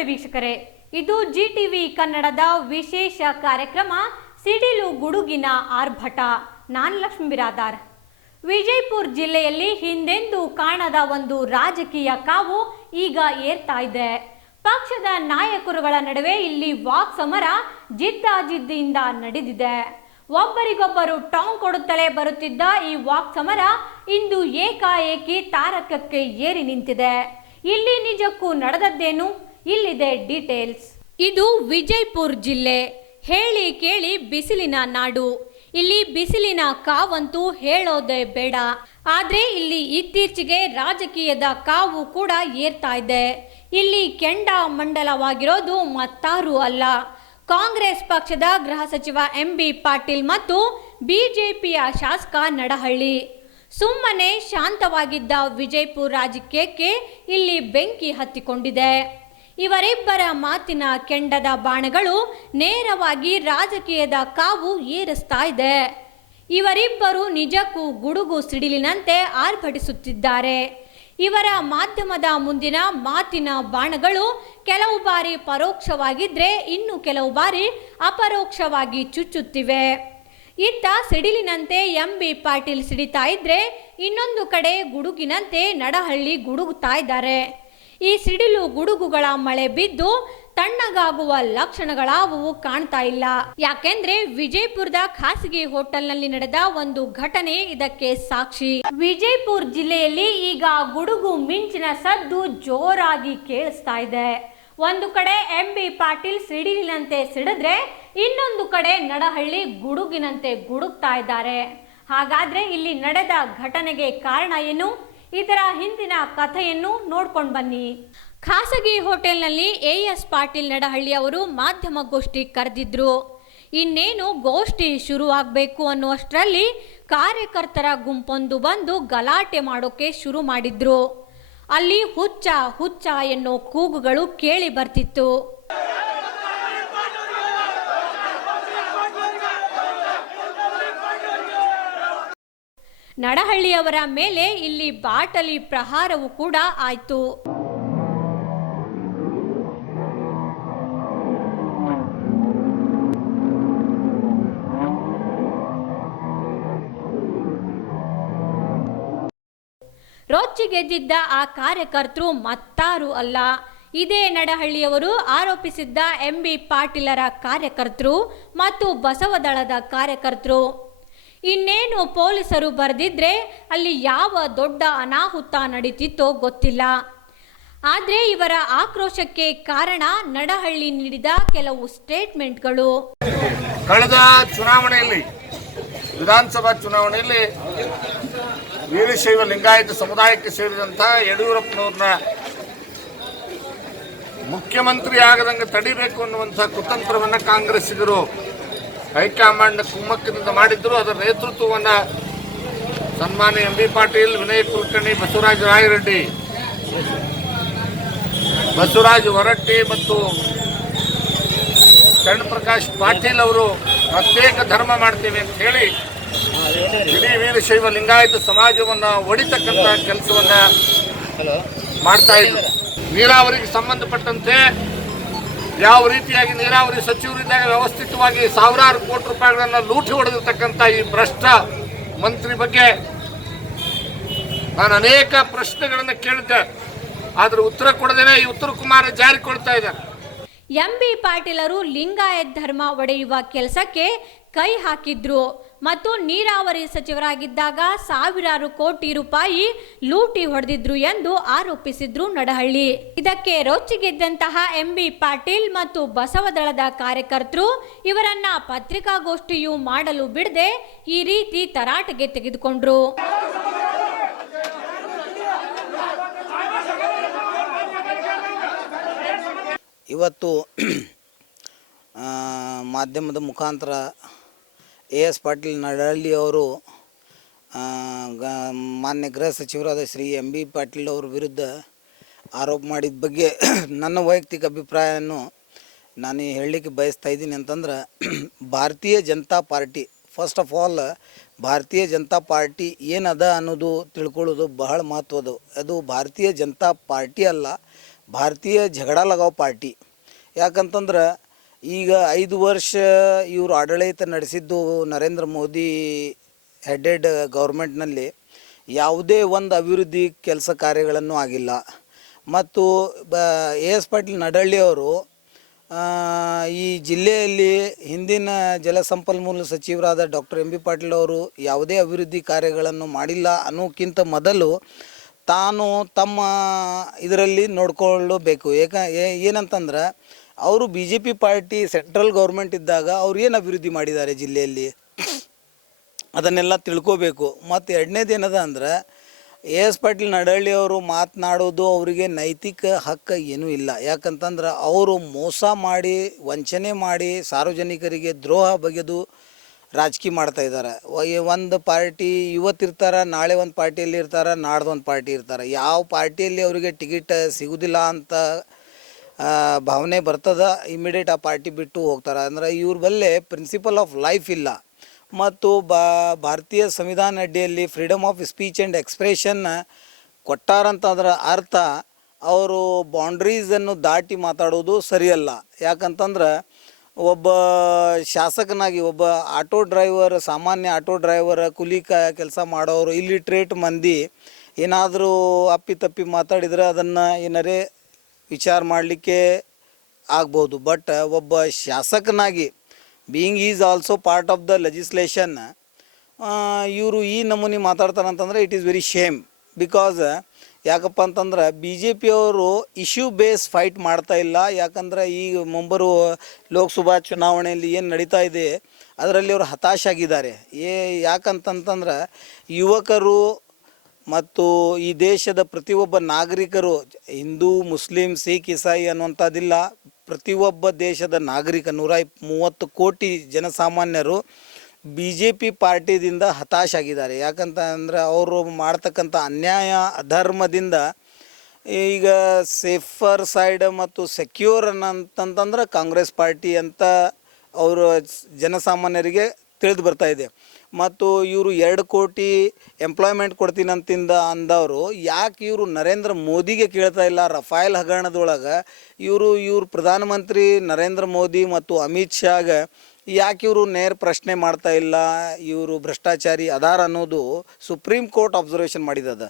ನಮಸ್ತೆ ವೀಕ್ಷಕರೇ. ಇದು ಜಿ ಟಿವಿ ಕನ್ನಡದ ವಿಶೇಷ ಕಾರ್ಯಕ್ರಮ, ಸಿಡಿಲು ಗುಡುಗಿನ ಆರ್ಭಟ. ನಾನ್ ಲಕ್ಷ್ಮಿ ಬಿರಾದಾರ್ ವಿಜಯಪುರ ಜಿಲ್ಲೆಯಲ್ಲಿ ಹಿಂದೆಂದೂ ಕಾಣದ ಒಂದು ರಾಜಕೀಯ ಕಾವು ಈಗ ಏರ್ತಾ ಇದೆ. ಪಕ್ಷದ ನಾಯಕರುಗಳ ನಡುವೆ ಇಲ್ಲಿ ವಾಕ್ ಸಮರ ಜಿದ್ದಾಜಿದ್ದಿಯಿಂದ ನಡೆದಿದೆ. ಒಬ್ಬರಿಗೊಬ್ಬರು ಟಾಂಗ್ ಕೊಡುತ್ತಲೇ ಬರುತ್ತಿದ್ದ ಈ ವಾಕ್ ಸಮರ ಇಂದು ಏಕಾಏಕಿ ತಾರಕಕ್ಕೆ ಏರಿ ನಿಂತಿದೆ. ಇಲ್ಲಿ ನಿಜಕ್ಕೂ ನಡೆದದ್ದೇನು? ಇಲ್ಲಿದೆ ಡೀಟೇಲ್ಸ್. ಇದು ವಿಜಯಪುರ ಜಿಲ್ಲೆ. ಹೇಳಿ ಕೇಳಿ ಬಿಸಿಲಿನ ನಾಡು. ಇಲ್ಲಿ ಬಿಸಿಲಿನ ಕಾವಂತೂ ಹೇಳೋದೇ ಬೇಡ. ಆದ್ರೆ ಇಲ್ಲಿ ಇತ್ತೀಚೆಗೆ ರಾಜಕೀಯದ ಕಾವು ಕೂಡ ಏರ್ತಾ ಇದೆ. ಇಲ್ಲಿ ಕೆಂಡ ಮಂಡಲವಾಗಿರೋದು ಮತ್ತಾರೂ ಅಲ್ಲ. ಕಾಂಗ್ರೆಸ್ ಪಕ್ಷದ ಗೃಹ ಸಚಿವ ಎಂ ಬಿ ಪಾಟೀಲ್ ಮತ್ತು ಬಿಜೆಪಿಯ ಶಾಸಕ ನಡಹಳ್ಳಿ. ಸುಮ್ಮನೆ ಶಾಂತವಾಗಿದ್ದ ವಿಜಯಪುರ ರಾಜಕೀಯಕ್ಕೆ ಇಲ್ಲಿ ಬೆಂಕಿ ಹತ್ತಿಕೊಂಡಿದೆ. ಇವರಿಬ್ಬರ ಮಾತಿನ ಕೆಂಡದ ಬಾಣಗಳು ನೇರವಾಗಿ ರಾಜಕೀಯದ ಕಾವು ಏರಿಸ್ತಾ ಇದೆ. ಇವರಿಬ್ಬರು ನಿಜಕ್ಕೂ ಗುಡುಗು ಸಿಡಿಲಿನಂತೆ ಆರ್ಭಟಿಸುತ್ತಿದ್ದಾರೆ. ಇವರ ಮಾಧ್ಯಮದ ಮುಂದಿನ ಮಾತಿನ ಬಾಣಗಳು ಕೆಲವು ಬಾರಿ ಪರೋಕ್ಷವಾಗಿದ್ರೆ ಇನ್ನು ಕೆಲವು ಬಾರಿ ಅಪರೋಕ್ಷವಾಗಿ ಚುಚ್ಚುತ್ತಿವೆ. ಇತ್ತ ಸಿಡಿಲಿನಂತೆ ಎಂ ಬಿ ಪಾಟೀಲ್ ಸಿಡಿತಾ ಇದ್ರೆ ಇನ್ನೊಂದು ಕಡೆ ಗುಡುಗಿನಂತೆ ನಡಹಳ್ಳಿ ಗುಡುಗುತ್ತಾ ಇದ್ದಾರೆ. ಈ ಸಿಡಿಲು ಗುಡುಗುಗಳ ಮಳೆ ಬಿದ್ದು ತಣ್ಣಗಾಗುವ ಲಕ್ಷಣಗಳಾವುವು ಕಾಣ್ತಾ ಇಲ್ಲ. ಯಾಕೆಂದ್ರೆ ವಿಜಯಪುರದ ಖಾಸಗಿ ಹೋಟೆಲ್ನಲ್ಲಿ ನಡೆದ ಒಂದು ಘಟನೆ ಇದಕ್ಕೆ ಸಾಕ್ಷಿ. ವಿಜಯಪುರ ಜಿಲ್ಲೆಯಲ್ಲಿ ಈಗ ಗುಡುಗು ಮಿಂಚಿನ ಸದ್ದು ಜೋರಾಗಿ ಕೇಳಿಸ್ತಾ ಇದೆ. ಒಂದು ಕಡೆ ಎಂ ಬಿ ಪಾಟೀಲ್ ಸಿಡಿಲಿನಂತೆ ಸಿಡಿದ್ರೆ ಇನ್ನೊಂದು ಕಡೆ ನಡಹಳ್ಳಿ ಗುಡುಗಿನಂತೆ ಗುಡುಗ್ತಾ ಇದ್ದಾರೆ. ಹಾಗಾದ್ರೆ ಇಲ್ಲಿ ನಡೆದ ಘಟನೆಗೆ ಕಾರಣ ಏನು? ಇದರ ಹಿಂದಿನ ಕಥೆಯನ್ನು ನೋಡ್ಕೊಂಡು ಬನ್ನಿ. ಖಾಸಗಿ ಹೋಟೆಲ್ನಲ್ಲಿ ಎ ಎಸ್ ಪಾಟೀಲ್ ನಡಹಳ್ಳಿ ಅವರು ಮಾಧ್ಯಮ ಗೋಷ್ಠಿ ಕರೆದಿದ್ರು. ಇನ್ನೇನು ಗೋಷ್ಠಿ ಶುರುವಾಗಬೇಕು ಅನ್ನುವಷ್ಟರಲ್ಲಿ ಕಾರ್ಯಕರ್ತರ ಗುಂಪೊಂದು ಬಂದು ಗಲಾಟೆ ಮಾಡೋಕೆ ಶುರು ಮಾಡಿದ್ರು. ಅಲ್ಲಿ ಹುಚ್ಚ ಹುಚ್ಚ ಎನ್ನೋ ಕೂಗುಗಳು ಕೇಳಿ ಬರ್ತಿತ್ತು. ನಡಹಳ್ಳಿಯವರ ಮೇಲೆ ಇಲ್ಲಿ ಬಾಟಲಿ ಪ್ರಹಾರವು ಕೂಡ ಆಯ್ತು. ರೊಚ್ಚಿಗೆದ್ದಿದ್ದ ಆ ಕಾರ್ಯಕರ್ತರು ಮತ್ತಾರು ಅಲ್ಲ. ಇದೇ ನಡಹಳ್ಳಿಯವರು ಆರೋಪಿಸಿದ್ದ ಎಂ ಬಿ ಪಾಟೀಲರ ಕಾರ್ಯಕರ್ತರು ಮತ್ತು ಬಸವದಳದ ಕಾರ್ಯಕರ್ತರು. ಇನ್ನೇನು ಪೊಲೀಸರು ಬರೆದಿದ್ರೆ ಅಲ್ಲಿ ಯಾವ ದೊಡ್ಡ ಅನಾಹುತ ನಡೀತಿತ್ತೋ ಗೊತ್ತಿಲ್ಲ. ಆದರೆ ಇವರ ಆಕ್ರೋಶಕ್ಕೆ ಕಾರಣ ನಡಹಳ್ಳಿ ನೀಡಿದ ಕೆಲವು ಸ್ಟೇಟ್ಮೆಂಟ್ಗಳು. ಕಳೆದ ಚುನಾವಣೆಯಲ್ಲಿ, ವಿಧಾನಸಭಾ ಚುನಾವಣೆಯಲ್ಲಿ ವೀರಶೈವ ಲಿಂಗಾಯತ ಸಮುದಾಯಕ್ಕೆ ಸೇರಿದಂಥ ಯಡಿಯೂರಪ್ಪನವ್ರನ್ನ ಮುಖ್ಯಮಂತ್ರಿ ಆಗದಂಗೆ ತಡಿಬೇಕು ಅನ್ನುವಂಥ ಕುತಂತ್ರವನ್ನು ಕಾಂಗ್ರೆಸ್ಸಿಗರು ಹೈಕಮಾಂಡ್ ಕುಮ್ಮಕ್ಕಿನಿಂದ ಮಾಡಿದ್ರು ಅದರ ನೇತೃತ್ವವನ್ನು ಸನ್ಮಾನ್ಯ ಎಂ ಬಿ ಪಾಟೀಲ್ ವಿನಯ್ ಕುಲಕರ್ಣಿ ಬಸವರಾಜ ರಾಯರೆಡ್ಡಿ. ಬಸವರಾಜ ಹೊರಟ್ಟಿ ಮತ್ತು ಶರಣ್ ಪ್ರಕಾಶ್ ಪಾಟೀಲ್ ಅವರು ಪ್ರತ್ಯೇಕ ಧರ್ಮ ಮಾಡ್ತೀವಿ ಅಂತ ಹೇಳಿ ಇಡೀ ವೀರಶೈವ ಲಿಂಗಾಯತ ಸಮಾಜವನ್ನ ಒಡಿತಕ್ಕಂಥ ಕೆಲಸವನ್ನ ಮಾಡ್ತಾ ಇದ್ದಾರೆ ನೀರಾವರಿಗೆ ಸಂಬಂಧಪಟ್ಟಂತೆ ಯಾವ ರೀತಿಯಾಗಿ ನೀರಾವರಿ ಸಚಿವರಿದ್ದಾಗ ವ್ಯವಸ್ಥಿತವಾಗಿ ಸಾವಿರಾರು ಕೋಟಿ ರೂಪಾಯಿಗಳನ್ನ ಲೂಟಿ ಹೊಡೆದಿರ್ತಕ್ಕಂಥ ಈ ಭ್ರಷ್ಟ ಮಂತ್ರಿ ಬಗ್ಗೆ ನಾನು ಅನೇಕ ಪ್ರಶ್ನೆಗಳನ್ನು ಕೇಳಿದ್ದೆ. ಆದ್ರೆ ಉತ್ತರ ಕೊಡದೇನೆ ಈ ಉತ್ತರ ಕುಮಾರ ಜಾರಿ ಕೊಡ್ತಾ ಇದ್ದಾರೆ. ಎಂಬಿ ಪಾಟೀಲರು ಲಿಂಗಾಯತ್ ಧರ್ಮ ಒಡೆಯುವ ಕೆಲಸಕ್ಕೆ ಕೈ ಹಾಕಿದ್ರು. ಮತ್ತು ನೀರಾವರಿ ಸಚಿವರಾಗಿದ್ದಾಗ ಸಾವಿರಾರು ಕೋಟಿ ರೂಪಾಯಿ ಲೂಟಿ ಹೊಡೆದಿದ್ರು ಎಂದು ಆರೋಪಿಸಿದ್ರು ನಡಹಳ್ಳಿ. ಇದಕ್ಕೆ ರೊಚ್ಚಿಗೆದ್ದಂತಹ ಎಂ ಬಿ ಪಾಟೀಲ್ ಮತ್ತು ಬಸವದಳದ ಕಾರ್ಯಕರ್ತರು ಇವರನ್ನ ಪತ್ರಿಕಾಗೋಷ್ಠಿಯು ಮಾಡಲು ಬಿಡದೆ ಈ ರೀತಿ ತರಾಟೆಗೆ ತೆಗೆದುಕೊಂಡ್ರು. ಇವತ್ತು ಮಾಧ್ಯಮದ ಮುಖಾಂತರ ಎ ಎಸ್ ಪಾಟೀಲ್ ನಡಳ್ಳಿ ಅವರು ಮಾನ್ಯ ಗೃಹ ಸಚಿವರಾದ ಶ್ರೀ ಎಂ ಬಿ ಪಾಟೀಲ್ ಅವ್ರ ವಿರುದ್ಧ ಆರೋಪ ಮಾಡಿದ ಬಗ್ಗೆ ನನ್ನ ವೈಯಕ್ತಿಕ ಅಭಿಪ್ರಾಯವನ್ನು ನಾನು ಹೇಳಲಿಕ್ಕೆ ಬಯಸ್ತಾ ಇದ್ದೀನಿ ಅಂತಂದ್ರೆ, Bharatiya Janata party first of all Bharatiya Janata party ಏನದ ಅನ್ನೋದು ತಿಳ್ಕೊಳ್ಳೋದು ಬಹಳ ಮಹತ್ವದ್ದು ಅದು. ಭಾರತೀಯ ಜನತಾ ಪಾರ್ಟಿ ಅಲ್ಲ, ಭಾರತೀಯ ಜಗಳ ಲಗಾವ್ ಪಾರ್ಟಿ. ಯಾಕಂತಂದ್ರೆ ಈಗ ಐದು ವರ್ಷ ಇವರು ಆಡಳಿತ ನಡೆಸಿದ್ದು ನರೇಂದ್ರ ಮೋದಿ ಹೆಡೆಡ್ ಗೌರ್ಮೆಂಟ್ನಲ್ಲಿ ಯಾವುದೇ ಒಂದು ಅಭಿವೃದ್ಧಿ ಕೆಲಸ ಕಾರ್ಯಗಳನ್ನು ಆಗಿಲ್ಲ. ಮತ್ತು ಬ ಎ ಎಸ್ ಪಾಟೀಲ್ ನಡಳ್ಳಿಯವರು ಈ ಜಿಲ್ಲೆಯಲ್ಲಿ ಹಿಂದಿನ ಜಲಸಂಪನ್ಮೂಲ ಸಚಿವರಾದ ಡಾಕ್ಟರ್ ಎಂ ಬಿ ಪಾಟೀಲ್ ಅವರು ಯಾವುದೇ ಅಭಿವೃದ್ಧಿ ಕಾರ್ಯಗಳನ್ನು ಮಾಡಿಲ್ಲ ಅನ್ನೋಕ್ಕಿಂತ ಮೊದಲು ತಾನು ತಮ್ಮ ಇದರಲ್ಲಿ ನೋಡಿಕೊಳ್ಳಬೇಕು. ಏಕ ಏನಂತಂದ್ರೆ ಅವರು B J P party central government ಇದ್ದಾಗ ಅವ್ರು ಏನು ಅಭಿವೃದ್ಧಿ ಮಾಡಿದ್ದಾರೆ ಜಿಲ್ಲೆಯಲ್ಲಿ? ಅದನ್ನೆಲ್ಲ ತಿಳ್ಕೋಬೇಕು. ಮತ್ತು ಎರಡನೇದು ಏನದ ಅಂದ್ರೆ, ಎ ಎಸ್ ಪಾಟೀಲ್ ನಡಹಳ್ಳಿ ಅವರು ಮಾತನಾಡೋದು ಅವರಿಗೆ ನೈತಿಕ ಹಕ್ಕು ಏನೂ ಇಲ್ಲ. ಯಾಕಂತಂದ್ರೆ ಅವರು ಮೋಸ ಮಾಡಿ, ವಂಚನೆ ಮಾಡಿ ಸಾರ್ವಜನಿಕರಿಗೆ ದ್ರೋಹ ಬಗೆದು ರಾಜಕೀಯ ಮಾಡ್ತಾ ಇದ್ದಾರೆ. ಒಂದು ಪಾರ್ಟಿ ಇವತ್ತಿರ್ತಾರೆ ನಾಳೆ ಒಂದು ಪಾರ್ಟಿಯಲ್ಲಿ ಇರ್ತಾರೆ ನಾಡ್ದೊಂದು ಪಾರ್ಟಿ ಇರ್ತಾರೆ. ಯಾವ ಪಾರ್ಟಿಯಲ್ಲಿ ಅವರಿಗೆ ಟಿಕೆಟ್ ಸಿಗುವುದಿಲ್ಲ ಅಂತ ಭಾವನೆ ಬರ್ತದ ಇಮಿಡಿಯೇಟ್ ಆ ಪಾರ್ಟಿ ಬಿಟ್ಟು ಹೋಗ್ತಾರೆ. ಅಂದ್ರೆ ಇವ್ರ ಬಲ್ಲೇ ಪ್ರಿನ್ಸಿಪಲ್ ಆಫ್ ಲೈಫ್ ಇಲ್ಲ. ಮತ್ತು ಬಾ, ಭಾರತೀಯ ಸಂವಿಧಾನ ಅಡಿಯಲ್ಲಿ freedom of speech and expression ಕೊಟ್ಟಾರಂತಂದ್ರೆ ಅರ್ಥ, ಅವರು ಬೌಂಡ್ರೀಸನ್ನು ದಾಟಿ ಮಾತಾಡೋದು ಸರಿಯಲ್ಲ. ಯಾಕಂತಂದ್ರೆ ಒಬ್ಬ ಶಾಸಕನಾಗಿ ಒಬ್ಬ ಆಟೋ ಡ್ರೈವರ್ ಸಾಮಾನ್ಯ ಆಟೋ ಡ್ರೈವರ್ ಕೂಲಿ ಕೆಲಸ ಮಾಡೋರು ಇಲ್ಲಿಟ್ರೇಟ್ ಮಂದಿ ಏನಾದರೂ ಅಪ್ಪಿತಪ್ಪಿ ಮಾತಾಡಿದರೆ ಅದನ್ನು ಏನಾರೇ ವಿಚಾರ ಮಾಡಲಿಕ್ಕೆ ಆಗ್ಬೋದು. ಬಟ್ ಒಬ್ಬ ಶಾಸಕನಾಗಿ being is also part of the legislation ಇವರು ಈ ನಮೂನಿ ಮಾತಾಡ್ತಾರಂತಂದರೆ it is very shame because ಯಾಕಪ್ಪ ಅಂತಂದ್ರೆ ಬಿ ಜೆ ಪಿಯವರು ಇಶ್ಯೂ ಬೇಸ್ ಫೈಟ್ ಮಾಡ್ತಾ ಇಲ್ಲ. ಯಾಕಂದ್ರೆ ಈಗ ಮುಂಬರುವ ಲೋಕಸಭಾ ಚುನಾವಣೆಯಲ್ಲಿ ಏನು ನಡೀತಾ ಇದೆ, ಅದರಲ್ಲಿ ಅವರು ಹತಾಶಾಗಿದ್ದಾರೆ. ಏ, ಯಾಕಂತಂತಂದ್ರೆ ಯುವಕರು ಮತ್ತು ಈ ದೇಶದ ಪ್ರತಿಯೊಬ್ಬ ನಾಗರಿಕರು, ಹಿಂದೂ, ಮುಸ್ಲಿಂ, ಸಿಖ್, ಇಸಾಯಿ ಅನ್ನುವಂಥದ್ದಿಲ್ಲ, ಪ್ರತಿಯೊಬ್ಬ ದೇಶದ ನಾಗರಿಕ ನೂರ ಮೂವತ್ತು ಕೋಟಿ ಜನಸಾಮಾನ್ಯರು ಬಿ ಜೆ ಪಿ ಪಾರ್ಟಿದಿಂದ ಹತಾಶಾಗಿದ್ದಾರೆ. ಯಾಕಂತ ಅಂದರೆ ಅವರು ಮಾಡ್ತಕ್ಕಂಥ ಅನ್ಯಾಯ, ಅಧರ್ಮದಿಂದ ಈಗ ಸೇಫರ್ ಸೈಡ್ ಮತ್ತು ಸೆಕ್ಯೂರ್ ಅಂತಂತಂದ್ರೆ ಕಾಂಗ್ರೆಸ್ ಪಾರ್ಟಿ ಅಂತ ಅವರು ಜನಸಾಮಾನ್ಯರಿಗೆ ತಿಳಿದು ಬರ್ತಾ ಇದೆ. ಮತ್ತು ಇವರು ಎರಡು ಕೋಟಿ ಎಂಪ್ಲಾಯ್ಮೆಂಟ್ ಕೊಡ್ತೀನಿ ಅಂತಿಂದ ಅಂದವರು, ಯಾಕೆ ಇವರು ನರೇಂದ್ರ ಮೋದಿಗೆ ಕೇಳ್ತಾ ಇಲ್ಲ? ರಫಾಯಲ್ ಹಗರಣದೊಳಗೆ ಇವರು ಇವರು ಪ್ರಧಾನಮಂತ್ರಿ ನರೇಂದ್ರ ಮೋದಿ ಮತ್ತು ಅಮಿತ್ ಶಾಗ ಯಾಕೆ ಇವರು ನೇರ ಪ್ರಶ್ನೆ ಮಾಡ್ತಾ ಇಲ್ಲ? ಇವರು ಭ್ರಷ್ಟಾಚಾರಿ ಅದಾರ ಅನ್ನೋದು ಸುಪ್ರೀಂ ಕೋರ್ಟ್ ಅಬ್ಸರ್ವೇಷನ್ ಮಾಡಿದದ.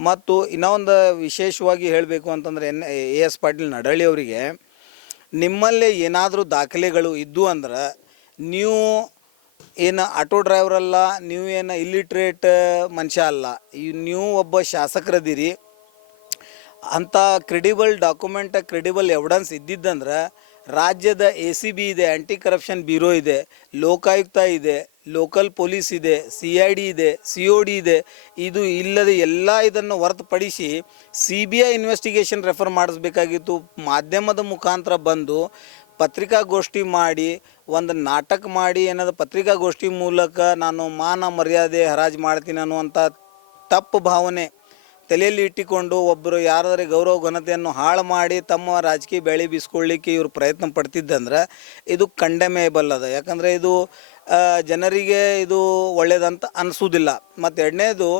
ಮತ್ತು ಇನ್ನೊಂದು ವಿಶೇಷವಾಗಿ ಹೇಳಬೇಕು ಅಂತಂದರೆ N, A S Patil Nadahalli ಅವರಿಗೆ, ನಿಮ್ಮಲ್ಲೇ ಏನಾದರೂ ದಾಖಲೆಗಳು ಇದ್ದು ಅಂದ್ರೆ, ನೀವು ಏನು ಆಟೋ ಡ್ರೈವರ್ ಅಲ್ಲ, ನೀವು ಏನು ಇಲ್ಲಿಟ್ರೇಟ್ ಮನುಷ್ಯ ಅಲ್ಲ. ಈ- ನೀವು ಒಬ್ಬ ಶಾಸಕರದಿರಿ ಅಂಥ ಕ್ರೆಡಿಬಲ್ ಡಾಕ್ಯುಮೆಂಟ್ ಕ್ರೆಡಿಬಲ್ ಎವಿಡೆನ್ಸ್ ಇದ್ದಿದ್ದಂದ್ರೆ, ರಾಜ್ಯದ ಎ ಸಿ ಬಿ ಇದೆ ಆ್ಯಂಟಿ ಕರಪ್ಷನ್ ಬ್ಯೂರೋ ಇದೆ, ಲೋಕಾಯುಕ್ತ ಇದೆ ಲೋಕಲ್ ಪೊಲೀಸ್ ಇದೆ ಸಿ ಐ ಡಿ ಇದೆ ಸಿ ಒ ಡಿ ಇದೆ, ಇದು ಇಲ್ಲದೆ ಎಲ್ಲ ಇದನ್ನು ಹೊರತುಪಡಿಸಿ C B I investigation refer ಮಾಡಿಸ್ಬೇಕಾಗಿತ್ತು. ಮಾಧ್ಯಮದ ಮುಖಾಂತರ ಬಂದು ಪತ್ರಿಕಾಗೋಷ್ಠಿ ಮಾಡಿ, ಒಂದು ನಾಟಕ ಮಾಡಿ ಏನಾದ್ರು ಪತ್ರಿಕಾಗೋಷ್ಠಿ ಮೂಲಕ ನಾನು ಮಾನ ಮರ್ಯಾದೆ ಹರಾಜು ಮಾಡ್ತೀನಿ ಅನ್ನುವಂಥ ತಪ್ಪು ಭಾವನೆ ತಲೆಯಲ್ಲಿ ಇಟ್ಟುಕೊಂಡು ಒಬ್ಬರು ಯಾರಾದರೆ ಗೌರವ ಘನತೆಯನ್ನು ಹಾಳು ಮಾಡಿ ತಮ್ಮ ರಾಜಕೀಯ ಬೆಳೆ ಬೀಸ್ಕೊಳ್ಳಿಕ್ಕೆ ಇವರು ಪ್ರಯತ್ನ ಪಡ್ತಿದ್ದಂದ್ರೆ ಇದು ಕಂಡೆಮೇಬಲ್ ಅದ. ಯಾಕಂದರೆ ಇದು ಜನರಿಗೆ ಇದು ಒಳ್ಳೇದಂತ ಅನಿಸೋದಿಲ್ಲ. ಮತ್ತು ಎರಡನೇದು,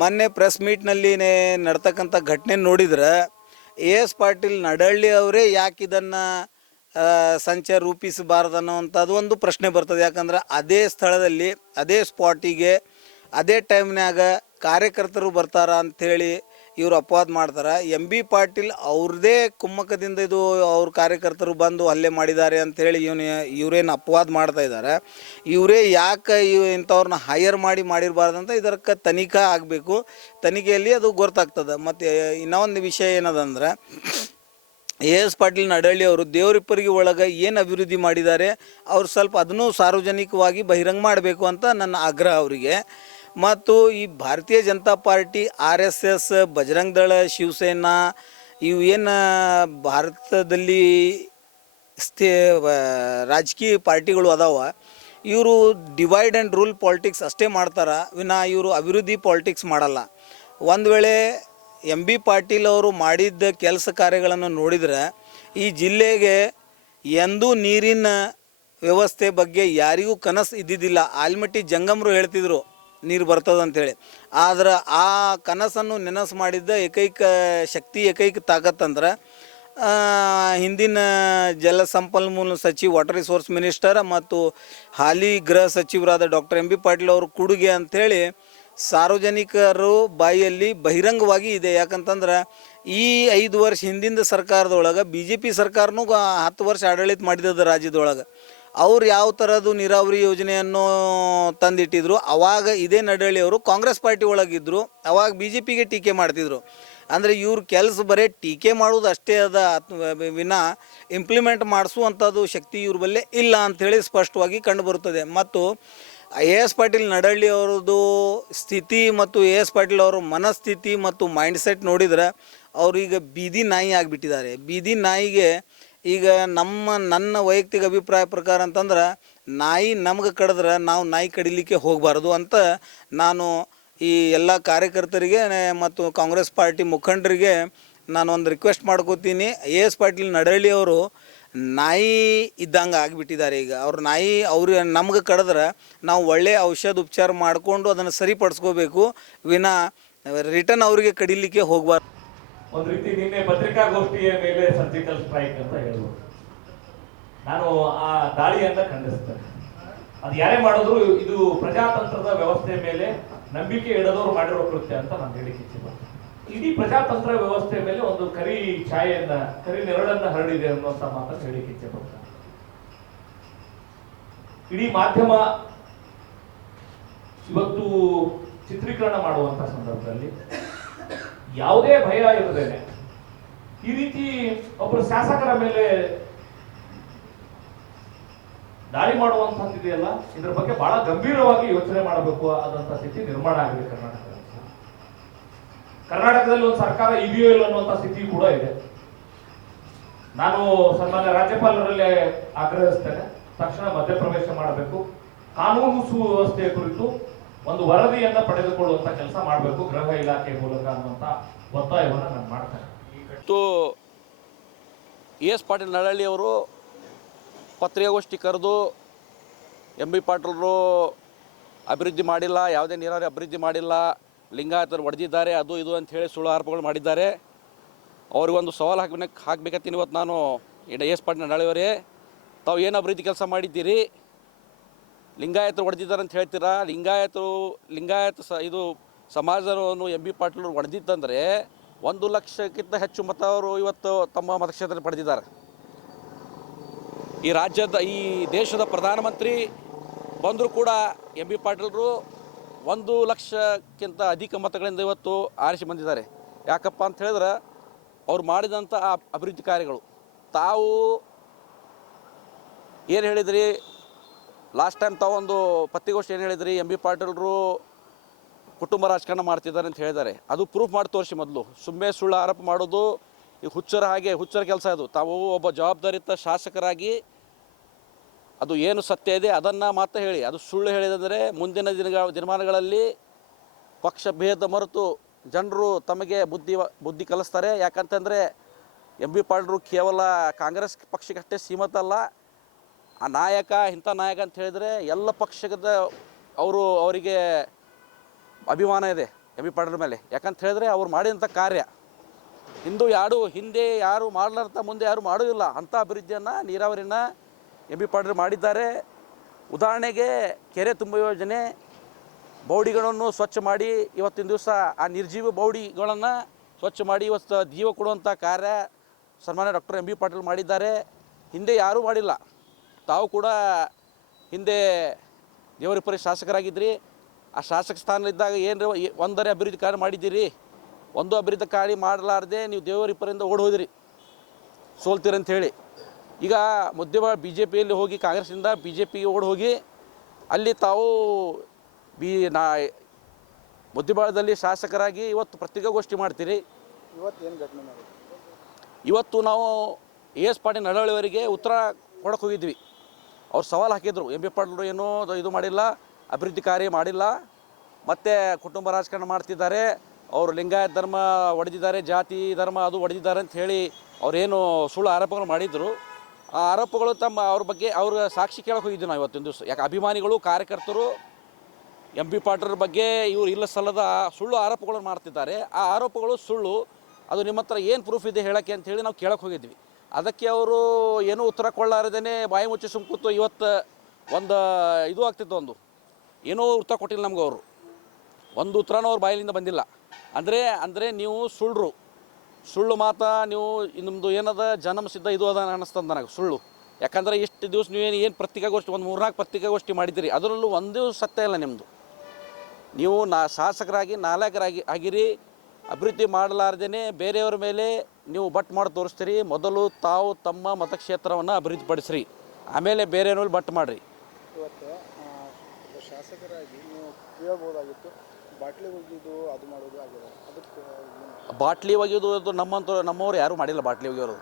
ಮೊನ್ನೆ ಪ್ರೆಸ್ ಮೀಟ್ನಲ್ಲಿ ನಡ್ತಕ್ಕಂಥ ಘಟನೆ ನೋಡಿದ್ರೆ ಎ ಎಸ್ ಪಾಟೀಲ್ ನಡಹಳ್ಳಿ ಅವರೇ ಯಾಕೆ ಇದನ್ನು ಸಂಚ ರೂಪಿಸಬಾರ್ದು ಅನ್ನೋವಂಥದ್ದು ಒಂದು ಪ್ರಶ್ನೆ ಬರ್ತದೆ. ಯಾಕಂದ್ರೆ ಅದೇ ಸ್ಥಳದಲ್ಲಿ, ಅದೇ ಸ್ಪಾಟಿಗೆ, ಅದೇ ಟೈಮ್ನಾಗ ಕಾರ್ಯಕರ್ತರು ಬರ್ತಾರ ಅಂಥೇಳಿ ಇವರು ಅಪವಾದ ಮಾಡ್ತಾರೆ. ಎಂ ಬಿ ಪಾಟೀಲ್ ಅವ್ರದೇ ಕುಮ್ಮಕದಿಂದ ಇದು ಅವ್ರ ಕಾರ್ಯಕರ್ತರು ಬಂದು ಹಲ್ಲೆ ಮಾಡಿದ್ದಾರೆ ಅಂಥೇಳಿ ಇವನು, ಇವರೇನು ಅಪವಾದ ಮಾಡ್ತಾ ಇದ್ದಾರೆ ಇವರೇ ಯಾಕೆ ಇವ್ ಇಂಥವ್ರನ್ನ ಹೈಯರ್ ಮಾಡಿ ಮಾಡಿರಬಾರ್ದಂತ ಇದಕ್ಕೆ ತನಿಖಾ ಆಗಬೇಕು. ತನಿಖೆಯಲ್ಲಿ ಅದು ಗೊತ್ತಾಗ್ತದೆ. ಮತ್ತು ಇನ್ನೊಂದು ವಿಷಯ ಏನದಂದ್ರೆ ಎ ಎಸ್ ಪಾಟೀಲ್ ನಡಹಳ್ಳಿ ಅವರು ದೇವರಿಪ್ಪರಿಗೆ ಒಳಗೆ ಏನು ಅಭಿವೃದ್ಧಿ ಮಾಡಿದ್ದಾರೆ, ಅವ್ರು ಸ್ವಲ್ಪ ಅದನ್ನು ಸಾರ್ವಜನಿಕವಾಗಿ ಬಹಿರಂಗ ಮಾಡಬೇಕು ಅಂತ ನನ್ನ ಆಗ್ರಹ ಅವರಿಗೆ. ಮತ್ತು ಈ Bharatiya Janata party, R S S, Bajrang Dal, Shiv Sena, ಇವು ಏನು, ಭಾರತದಲ್ಲಿ ಸ್ಥೇ ರಾಜಕೀಯ ಪಾರ್ಟಿಗಳು ಅದಾವ, ಇವರು ಡಿವೈಡ್ ಆ್ಯಂಡ್ ರೂಲ್ ಪಾಲಿಟಿಕ್ಸ್ ಅಷ್ಟೇ ಮಾಡ್ತಾರೆ, ವಿನಾ ಇವರು ಅಭಿವೃದ್ಧಿ ಪಾಲಿಟಿಕ್ಸ್ ಮಾಡಲ್ಲ. ಒಂದು ವೇಳೆ ಎಂ ಬಿ ಪಾಟೀಲ್ ಅವರು ಮಾಡಿದ್ದ ಕೆಲಸ ಕಾರ್ಯಗಳನ್ನು ನೋಡಿದರೆ ಈ ಜಿಲ್ಲೆಗೆ ಎಂದೂ ನೀರಿನ ವ್ಯವಸ್ಥೆ ಬಗ್ಗೆ ಯಾರಿಗೂ ಕನಸು ಇದ್ದಿದ್ದಿಲ್ಲ. ಆಲ್ಮಟ್ಟಿ ಜಂಗಮರು ಹೇಳ್ತಿದ್ರು, ನೀರು ಬರ್ತದೆ ಅಂತೇಳಿ. ಆದ್ರೆ ಆ ಕನಸನ್ನು ನೆನಸು ಮಾಡಿದ್ದ ಏಕೈಕ ಶಕ್ತಿ, ಏಕೈಕ ತಾಕತ್ತಂದ್ರೆ ಹಿಂದಿನ ಜಲಸಂಪನ್ಮೂಲ ಸಚಿವ ವಾಟರ್ ರಿಸೋರ್ಸ್ ಮಿನಿಸ್ಟರ್ ಮತ್ತು ಹಾಲಿ ಗೃಹ ಸಚಿವರಾದ ಡಾಕ್ಟರ್ ಎಂ ಬಿ ಪಾಟೀಲ್ ಅವರು ಕೊಡುಗೆ ಅಂಥೇಳಿ ಸಾರ್ವಜನಿಕರು ಬಾಯಿಯಲ್ಲಿ ಬಹಿರಂಗವಾಗಿ ಇದೆ. ಯಾಕಂತಂದ್ರೆ ಈ ಐದು ವರ್ಷ ಹಿಂದಿಂದ ಸರ್ಕಾರದೊಳಗೆ ಬಿ ಜೆ ಪಿ ಸರ್ಕಾರನೂ ಹತ್ತು ವರ್ಷ ಆಡಳಿತ ಮಾಡಿದದ ರಾಜ್ಯದೊಳಗೆ. ಅವ್ರು ಯಾವ ಥರದ್ದು ನೀರಾವರಿ ಯೋಜನೆಯನ್ನು ತಂದಿಟ್ಟಿದ್ರು, ಅವಾಗ ಇದೇ ನಡಹಳ್ಳಿ ಅವರು ಕಾಂಗ್ರೆಸ್ ಪಾರ್ಟಿ ಒಳಗಿದ್ದರು ಅವಾಗ ಬಿ ಜೆ ಪಿಗೆ ಟೀಕೆ ಮಾಡ್ತಿದ್ರು. ಅಂದರೆ ಇವ್ರ ಕೆಲಸ ಬರೀ ಟೀಕೆ ಮಾಡೋದು ಅಷ್ಟೇ ಅದ ವಿನ ಇಂಪ್ಲಿಮೆಂಟ್ ಮಾಡಿಸುವಂಥದ್ದು ಶಕ್ತಿ ಇವ್ರ ಬಲ್ಲೇ ಇಲ್ಲ ಅಂಥೇಳಿ ಸ್ಪಷ್ಟವಾಗಿ ಕಂಡುಬರುತ್ತದೆ ಮತ್ತು ಎ ಎಸ್ ಪಾಟೀಲ್ ನಡಳ್ಳಿ ಅವ್ರದ್ದು ಸ್ಥಿತಿ ಮತ್ತು ಎ ಎಸ್ ಪಾಟೀಲ್ ಅವರ ಮನಸ್ಥಿತಿ ಮತ್ತು ಮೈಂಡ್ಸೆಟ್ ನೋಡಿದ್ರೆ ಅವರು ಈಗ ಬೀದಿ ನಾಯಿ ಆಗಿಬಿಟ್ಟಿದ್ದಾರೆ. ಬೀದಿ ನಾಯಿಗೆ ಈಗ ನಮ್ಮ, ನನ್ನ ವೈಯಕ್ತಿಕ ಅಭಿಪ್ರಾಯ ಪ್ರಕಾರ ಅಂತಂದ್ರೆ ನಾಯಿ ನಮ್ಗೆ ಕಡಿದ್ರೆ ನಾವು ನಾಯಿ ಕಡಿಲಿಕ್ಕೆ ಹೋಗಬಾರ್ದು ಅಂತ ನಾನು ಈ ಎಲ್ಲ ಕಾರ್ಯಕರ್ತರಿಗೆ ಮತ್ತು ಕಾಂಗ್ರೆಸ್ ಪಾರ್ಟಿ ಮುಖಂಡರಿಗೆ ನಾನು ಒಂದು ರಿಕ್ವೆಸ್ಟ್ ಮಾಡ್ಕೋತೀನಿ. ಎ ಎಸ್ ಪಾಟೀಲ್ ನಡಳ್ಳಿ ಅವರು ನಾಯಿ ಇದ್ದಂಗೆ ಆಗಿಬಿಟ್ಟಿದ್ದಾರೆ ಈಗ. ಅವ್ರ ನಾಯಿ ಅವ್ರ ನಮ್ಗೆ ಕಡಿದ್ರೆ ನಾವು ಒಳ್ಳೆಯ ಔಷಧ ಉಪಚಾರ ಮಾಡಿಕೊಂಡು ಅದನ್ನು ಸರಿಪಡಿಸ್ಕೋಬೇಕು. ವಿನ ರಿಟರ್ನ್ ಅವರಿಗೆ ಕಡಿಲಿಕ್ಕೆ ಹೋಗಬಾರ್ದು. ಒಂದು ರೀತಿ ನಿನ್ನೆ ಪತ್ರಿಕಾಗೋಷ್ಠಿಯ ಮೇಲೆ ಸರ್ಜಿಕಲ್ ಸ್ಟ್ರೈಕ್ ಅಂತ ಹೇಳ್ಬೋದು. ನಾನು ಆ ದಾಳಿಯನ್ನ ಖಂಡಿಸ್ತೇನೆ. ಅದು ಯಾರೇ ಮಾಡಿದ್ರು ಇದು ಪ್ರಜಾತಂತ್ರದ ವ್ಯವಸ್ಥೆ ಮೇಲೆ ನಂಬಿಕೆ ಇಡದವರು ಮಾಡಿರೋ ಕೃತ್ಯ ಅಂತ ನಾನು ಹೇಳಿಕೆ ಇಚ್ಛೆ ಇಡೀ ಪ್ರಜಾತಂತ್ರ ವ್ಯವಸ್ಥೆ ಮೇಲೆ ಒಂದು ಕರಿ ಛಾಯೆಯನ್ನ, ಕರಿ ನೆರಳನ್ನ ಹರಡಿದೆ ಅನ್ನುವಂತ ಮಾತನ್ನು ಹೇಳಿಕೆ ಇಡೀ ಮಾಧ್ಯಮ ಇವತ್ತು ಚಿತ್ರೀಕರಣ ಮಾಡುವಂತ ಸಂದರ್ಭದಲ್ಲಿ ಯಾವುದೇ ಭಯ ಇರದೇನೆ ಈ ರೀತಿ ಒಬ್ಬರು ಶಾಸಕರ ಮೇಲೆ ದಾಳಿ ಮಾಡುವಂತಹದ್ದಿದೆಯಲ್ಲ, ಇದ್ರ ಬಗ್ಗೆ ಬಹಳ ಗಂಭೀರವಾಗಿ ಯೋಚನೆ ಮಾಡಬೇಕು ಆದಂತ ಸ್ಥಿತಿ ನಿರ್ಮಾಣ ಆಗಿದೆ ಕರ್ನಾಟಕದಲ್ಲಿ ಒಂದು ಸರ್ಕಾರ ಇದೆಯೋ ಇಲ್ಲ ಅನ್ನುವಂಥ ಸ್ಥಿತಿ ಕೂಡ ಇದೆ. ನಾನು ಸನ್ಮಾನ್ಯ ರಾಜ್ಯಪಾಲರಲ್ಲಿ ಆಗ್ರಹಿಸ್ತೇನೆ. ತಕ್ಷಣ ಮಧ್ಯಪ್ರವೇಶ ಮಾಡಬೇಕು. ಕಾನೂನು ಸುವ್ಯವಸ್ಥೆಯ ಕುರಿತು ಒಂದು ವರದಿಯನ್ನ ಪಡೆದುಕೊಳ್ಳುವಂತ ಕೆಲಸ ಮಾಡಬೇಕು ಗೃಹ ಇಲಾಖೆ ಮೂಲಕ ಅನ್ನುವಂತ ಒತ್ತಾಯವನ್ನ ನಾನು ಮಾಡ್ತೇನೆ. ಮತ್ತು ಎ ಎಸ್ ಪಾಟೀಲ್ ನಳಳ್ಳಿ ಅವರು ಪತ್ರಿಕಾಗೋಷ್ಠಿ ಕರೆದು ಎಂ ಬಿ ಪಾಟೀಲರು ಅಭಿವೃದ್ಧಿ ಮಾಡಿಲ್ಲ, ಯಾವುದೇ ನೀರಾವರಿ ಅಭಿವೃದ್ಧಿ ಮಾಡಿಲ್ಲ ಲಿಂಗಾಯತರು ಒಡೆದಿದ್ದಾರೆ, ಅದು ಇದು ಅಂತ ಹೇಳಿ ಸುಳ್ಳು ಆರೋಪಗಳು ಮಾಡಿದ್ದಾರೆ. ಅವ್ರಿಗೊಂದು ಸವಾಲು ಹಾಕ್ಬೇಕು ಹಾಕ್ಬೇಕತ್ತೀನಿ ಇವತ್ತು ನಾನು ಎಸ್ ಪಾಟೀಲ್ ನಾಳೆಯವರೇ ತಾವು ಏನು ಅಭಿವೃದ್ಧಿ ಕೆಲಸ ಮಾಡಿದ್ದೀರಿ, ಲಿಂಗಾಯತರು ಹೊಡೆದಿದ್ದಾರೆ ಅಂತ ಹೇಳ್ತೀರಾ? ಲಿಂಗಾಯತರು, ಲಿಂಗಾಯತ ಸ ಇದು ಸಮಾಜವನ್ನು ಎಂ ಬಿ ಪಾಟೀಲ್ ಹೊಡೆದಿದ್ದಂದರೆ ಒಂದು ಲಕ್ಷಕ್ಕಿಂತ ಹೆಚ್ಚು ಮತ ಅವರು ಇವತ್ತು ತಮ್ಮ ಮತಕ್ಷೇತ್ರ ಪಡೆದಿದ್ದಾರೆ. ಈ ರಾಜ್ಯದ, ಈ ದೇಶದ ಪ್ರಧಾನಮಂತ್ರಿ ಬಂದರೂ ಕೂಡ ಎಂ ಬಿ ಪಾಟೀಲರು ಒಂದು ಲಕ್ಷಕ್ಕಿಂತ ಅಧಿಕ ಮತಗಳಿಂದ ಇವತ್ತು ಆರಿಸಿ ಬಂದಿದ್ದಾರೆ. ಯಾಕಪ್ಪ ಅಂತ ಹೇಳಿದ್ರೆ ಅವ್ರು ಮಾಡಿದಂಥ ಆ ಅಭಿವೃದ್ಧಿ ಕಾರ್ಯಗಳು, ತಾವು ಏನು ಹೇಳಿದ್ರಿ? ಲಾಸ್ಟ್ ಟೈಮ್ ತಾವೊಂದು ಪತ್ರಿಕೋಷ್ಠಿ ಏನು ಹೇಳಿದ್ರಿ? ಎಂ ಬಿ ಪಾಟೀಲ್ರು ಕುಟುಂಬ ರಾಜಕಾರಣ ಮಾಡ್ತಿದ್ದಾರೆ ಅಂತ ಹೇಳಿದ್ದಾರೆ. ಅದು ಪ್ರೂಫ್ ಮಾಡಿ ತೋರಿಸಿ ಮೊದಲು. ಸುಮ್ಮನೆ ಸುಳ್ಳು ಆರೋಪ ಮಾಡೋದು ಈ ಹುಚ್ಚರ ಹಾಗೆ, ಹುಚ್ಚರ ಕೆಲಸ ಅದು. ತಾವು ಒಬ್ಬ ಜವಾಬ್ದಾರಿತ ಶಾಸಕರಾಗಿ ಅದು ಏನು ಸತ್ಯ ಇದೆ ಅದನ್ನು ಮಾತ್ರ ಹೇಳಿ. ಅದು ಸುಳ್ಳು ಹೇಳಿದಂದರೆ ಮುಂದಿನ ದಿನಗಳ ದಿನಮಾನಗಳಲ್ಲಿ ಪಕ್ಷ ಭೇದ ಮರೆತು ಜನರು ತಮಗೆ ಬುದ್ಧಿ ಬುದ್ಧಿ ಕಲಿಸ್ತಾರೆ. ಯಾಕಂತಂದರೆ ಎಂ ಬಿ ಪಾಟೀಲ್ರು ಕೇವಲ ಕಾಂಗ್ರೆಸ್ ಪಕ್ಷಕ್ಕಷ್ಟೇ ಸೀಮಿತ ಅಲ್ಲ ಆ ನಾಯಕ, ಇಂಥ ನಾಯಕ ಅಂತ ಹೇಳಿದರೆ ಎಲ್ಲ ಪಕ್ಷದ ಅವರು ಅವರಿಗೆ ಅಭಿಮಾನ ಇದೆ ಎಂ ಬಿ ಪಾಟೀಲ್ರ ಮೇಲೆ. ಯಾಕಂತ ಹೇಳಿದ್ರೆ ಅವ್ರು ಮಾಡಿದಂಥ ಕಾರ್ಯ. ಹಿಂದೂ ಯಾರು ಹಿಂದೆ ಯಾರು ಮಾಡಲಾರ್ದ ಮುಂದೆ ಯಾರು ಮಾಡೋದಿಲ್ಲ. ಅಂಥ ಅಭಿವೃದ್ಧಿಯನ್ನು ನೀರಾವರಿನ ಎಂ ಬಿ ಪಾಟೀಲ್ ಮಾಡಿದ್ದಾರೆ. ಉದಾಹರಣೆಗೆ ಕೆರೆ ತುಂಬ ಯೋಜನೆ, ಬೌಡಿಗಳನ್ನು ಸ್ವಚ್ಛ ಮಾಡಿ ಇವತ್ತಿನ ದಿವಸ ಆ ನಿರ್ಜೀವ ಬೌಡಿಗಳನ್ನು ಸ್ವಚ್ಛ ಮಾಡಿ ಇವತ್ತು ಜೀವ ಕೊಡುವಂಥ ಕಾರ್ಯ ಸನ್ಮಾನ್ಯ ಡಾಕ್ಟರ್ ಎಂ ಬಿ ಪಾಟೀಲ್ ಮಾಡಿದ್ದಾರೆ. ಹಿಂದೆ ಯಾರೂ ಮಾಡಿಲ್ಲ. ತಾವು ಕೂಡ ಹಿಂದೆ ದೇವರಿಪುರಿ ಶಾಸಕರಾಗಿದ್ರಿ. ಆ ಶಾಸಕ ಸ್ಥಾನದಲ್ಲಿದ್ದಾಗ ಏನು ಒಂದರೆ ಅಭಿವೃದ್ಧಿ ಕಾರ್ಯ ಮಾಡಿದ್ದೀರಿ. ಒಂದು ಅಭಿವೃದ್ಧಿ ಕಾರ್ಯ ಮಾಡಲಾರ್ದೆ ನೀವು ದೇವರಿಪರಿಂದ ಓಡಿ ಹೋದಿರಿ. ಸೋಲ್ತೀರಂತ ಹೇಳಿ. ಈಗ ಮುದ್ದೆಬಾಳ ಬಿ ಜೆ ಪಿಯಲ್ಲಿ ಹೋಗಿ ಕಾಂಗ್ರೆಸ್ನಿಂದ ಬಿ ಜೆ ಪಿಗೆ ಓಡಿ ಹೋಗಿ ಅಲ್ಲಿ ತಾವು ಬಿ ನಾ ಮುದ್ದೆಬಾಳದಲ್ಲಿ ಶಾಸಕರಾಗಿ ಇವತ್ತು ಪತ್ರಿಕಾಗೋಷ್ಠಿ ಮಾಡ್ತೀರಿ. ಇವತ್ತು ನಾವು ಎ ಎಸ್ ಪಾಟೀಲ್ ನಡವಳಿಯವರಿಗೆ ಉತ್ತರ ಕೊಡಕ್ಕೆ ಹೋಗಿದ್ವಿ. ಅವ್ರು ಸವಾಲು ಹಾಕಿದರು ಎಂ ಬಿ ಪಾಟೀಲ್ರು ಏನೂ ಇದು ಮಾಡಿಲ್ಲ ಅಭಿವೃದ್ಧಿ ಕಾರ್ಯ ಮಾಡಿಲ್ಲ ಮತ್ತು ಕುಟುಂಬ ರಾಜಕಾರಣ ಮಾಡ್ತಿದ್ದಾರೆ ಅವರು ಲಿಂಗಾಯತ ಧರ್ಮ ಒಡೆದಿದ್ದಾರೆ ಜಾತಿ ಧರ್ಮ ಅದು ಒಡೆದಿದ್ದಾರೆ ಅಂತ ಹೇಳಿ ಅವರೇನು ಸುಳ್ಳು ಆರೋಪಗಳು ಮಾಡಿದರು. ಆ ಆರೋಪಗಳು ತಮ್ಮ ಅವ್ರ ಬಗ್ಗೆ ಅವ್ರ ಸಾಕ್ಷಿ ಕೇಳಕ್ಕೆ ಹೋಗಿದ್ವಿ ನಾವು ಇವತ್ತಿನ ದಿವಸ. ಯಾಕೆ ಅಭಿಮಾನಿಗಳು, ಕಾರ್ಯಕರ್ತರು ಎಂ ಪಿ ಪಾಟೀಲ್ ಬಗ್ಗೆ ಇವರು ಇಲ್ಲ ಸಲ್ಲದ ಸುಳ್ಳು ಆರೋಪಗಳನ್ನು ಮಾಡ್ತಿದ್ದಾರೆ. ಆ ಆರೋಪಗಳು ಸುಳ್ಳು. ಅದು ನಿಮ್ಮ ಹತ್ರ ಏನು ಪ್ರೂಫ್ ಇದೆ ಹೇಳಕ್ಕೆ ಅಂತ ಹೇಳಿ ನಾವು ಕೇಳಕ್ಕೆ ಹೋಗಿದ್ವಿ. ಅದಕ್ಕೆ ಅವರು ಏನೂ ಉತ್ತರ ಕೊಡಲಾರದೇ ಬಾಯಿ ಮುಚ್ಚಿ ಸುಮ್ಕೂತು ಇವತ್ತು ಒಂದು ಇದು ಆಗ್ತಿತ್ತು ಒಂದು. ಏನೋ ಉತ್ತರ ಕೊಟ್ಟಿಲ್ಲ ನಮ್ಗೆ ಅವರು. ಒಂದು ಉತ್ತರನೂ ಅವ್ರ ಬಾಯಿಲಿಂದ ಬಂದಿಲ್ಲ. ಅಂದರೆ ಅಂದರೆ ನೀವು ಸುಳ್ಳು ಸುಳ್ಳು ಮಾತಾ ನೀವು ನಿಮ್ಮದು ಏನದ? ಜನಮ ಸಿದ್ಧ ಇದು ಅದ ಅನ್ನಿಸ್ತದ ನನಗೆ, ಸುಳ್ಳು. ಯಾಕಂದ್ರೆ ಇಷ್ಟು ದಿವಸ ನೀವು ಏನು ಪತ್ರಿಕಾಗೋಷ್ಠಿ, ಒಂದು ಮೂರ್ನಾಲ್ಕು ಪತ್ರಿಕಾಗೋಷ್ಠಿ ಮಾಡಿದ್ದೀರಿ ಅದರಲ್ಲೂ ಒಂದೇ ಸತ್ಯ ಇಲ್ಲ ನಿಮ್ಮದು ನೀವು ನಾ ಶಾಸಕರಾಗಿ ನಾಲ್ಕರಾಗಿ ಆಗಿರಿ, ಅಭಿವೃದ್ಧಿ ಮಾಡಲಾರ್ದೇ ಬೇರೆಯವ್ರ ಮೇಲೆ ನೀವು ಬಟ್ ಮಾಡಿ ತೋರಿಸ್ತೀರಿ, ಮೊದಲು ತಾವು ತಮ್ಮ ಮತಕ್ಷೇತ್ರವನ್ನು ಅಭಿವೃದ್ಧಿಪಡಿಸ್ರಿ, ಆಮೇಲೆ ಬೇರೆಯವ್ರ ಬಟ್ ಮಾಡಿರಿ. ಶಾಸಕರಾಗಿ ನೀವು ಕೇಳ್ಬೋದಾಗಿತ್ತು. ಬಾಟ್ಲಿ ಒಗೆಯೋದು ಅದು ನಮ್ಮಂತ ನಮ್ಮವ್ರು ಯಾರು ಮಾಡಿಲ್ಲ ಬಾಟ್ಲಿ ಒಗೆಯೋರು.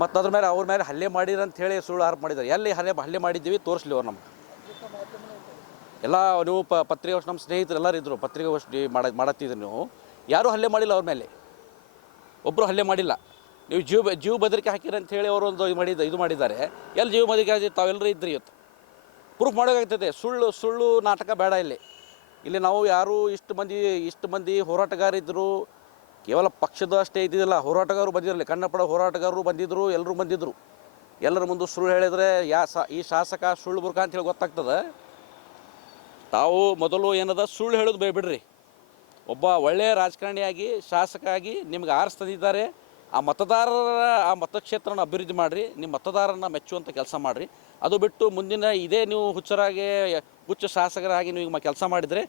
ಮತ್ತು ಅದ್ರ ಮೇಲೆ ಅವ್ರ ಮೇಲೆ ಹಲ್ಲೆ ಮಾಡಿರ ಅಂತ ಹೇಳಿ ಸುಳ್ಳು ಆರೋಪ ಮಾಡಿದ್ದಾರೆ ಎಲ್ಲಿ ಹಲ್ಲೆ ಹಲ್ಲೆ ಮಾಡಿದ್ದೀವಿ ತೋರಿಸ್ಲಿ ಅವ್ರು ನಮ್ಗೆ. ಎಲ್ಲ ನೀವು ಪ ಪತ್ರಿಕಾಗೋಷ್ಠಿ ನಮ್ಮ ಸ್ನೇಹಿತರು ಎಲ್ಲರೂ ಇದ್ದರು ಪತ್ರಿಕಾಗೋಷ್ಠಿ ಮಾಡ ಮಾಡತ್ತಿದ್ರು ನೀವು. ಯಾರೂ ಹಲ್ಲೆ ಮಾಡಿಲ್ಲ ಅವ್ರ ಮೇಲೆ. ಒಬ್ಬರು ಹಲ್ಲೆ ಮಾಡಿಲ್ಲ. ನೀವು ಜೀವ ಜೀವ ಬೆದರಿಕೆ ಹಾಕಿರಿ ಅಂತ ಹೇಳಿ ಅವರು ಒಂದು ಮಾಡಿದ ಇದು ಮಾಡಿದ್ದಾರೆ. ಎಲ್ಲಿ ಜೀವ ಬದರಿಕೆ ತಾವೆಲ್ಲರೂ ಇದ್ರಿ ಇವತ್ತು. ಪ್ರೂಫ್ ಮಾಡೋಕ್ಕಾಗ್ತದೆ ಸುಳ್ಳು ಸುಳ್ಳು ನಾಟಕ ಬೇಡ ಇಲ್ಲಿ. ಇಲ್ಲಿ ನಾವು ಯಾರು ಇಷ್ಟು ಮಂದಿ ಇಷ್ಟು ಮಂದಿ ಹೋರಾಟಗಾರಿದ್ದರು ಕೇವಲ ಪಕ್ಷದ ಅಷ್ಟೇ ಇದ್ದಿದ್ದಿಲ್ಲ. ಹೋರಾಟಗಾರರು ಬಂದಿರಲಿ. ಕನ್ನಡಪಡ ಹೋರಾಟಗಾರರು ಬಂದಿದ್ದರು ಎಲ್ಲರೂ ಬಂದಿದ್ದರು ಎಲ್ಲರ ಮುಂದೆ ಸುಳ್ಳು ಹೇಳಿದರೆ ಯಾ ಸಾ, ಈ ಶಾಸಕ ಸುಳ್ಳು ಬುರ್ಕ ಅಂತೇಳಿ ಗೊತ್ತಾಗ್ತದೆ? ತಾವು ಮೊದಲು ಏನದ? ಸುಳ್ಳು ಹೇಳೋದು ಬೇ, ಬಿಡ್ರಿ. ಒಬ್ಬ ಒಳ್ಳೆಯ ರಾಜಕಾರಣಿಯಾಗಿ, ಶಾಸಕ ಆಗಿ ನಿಮ್ಗೆ ಆರಿಸ್ತದಿದ್ದಾರೆ. ಆ ಮತದಾರರ, ಆ ಮತಕ್ಷೇತ್ರನ ಅಭಿವೃದ್ಧಿ ಮಾಡಿರಿ ನಿಮ್ಮ ಮತದಾರರನ್ನ ಮೆಚ್ಚುವಂಥ ಕೆಲಸ ಮಾಡಿರಿ. ಅದು ಬಿಟ್ಟು ಮುಂದಿನ ಇದೇ ನೀವು ಹುಚ್ಚರಾಗಿ, ಹುಚ್ಚ ಶಾಸಕರಾಗಿ ನೀವು ಈಗ ಕೆಲಸ ಮಾಡಿದರೆ,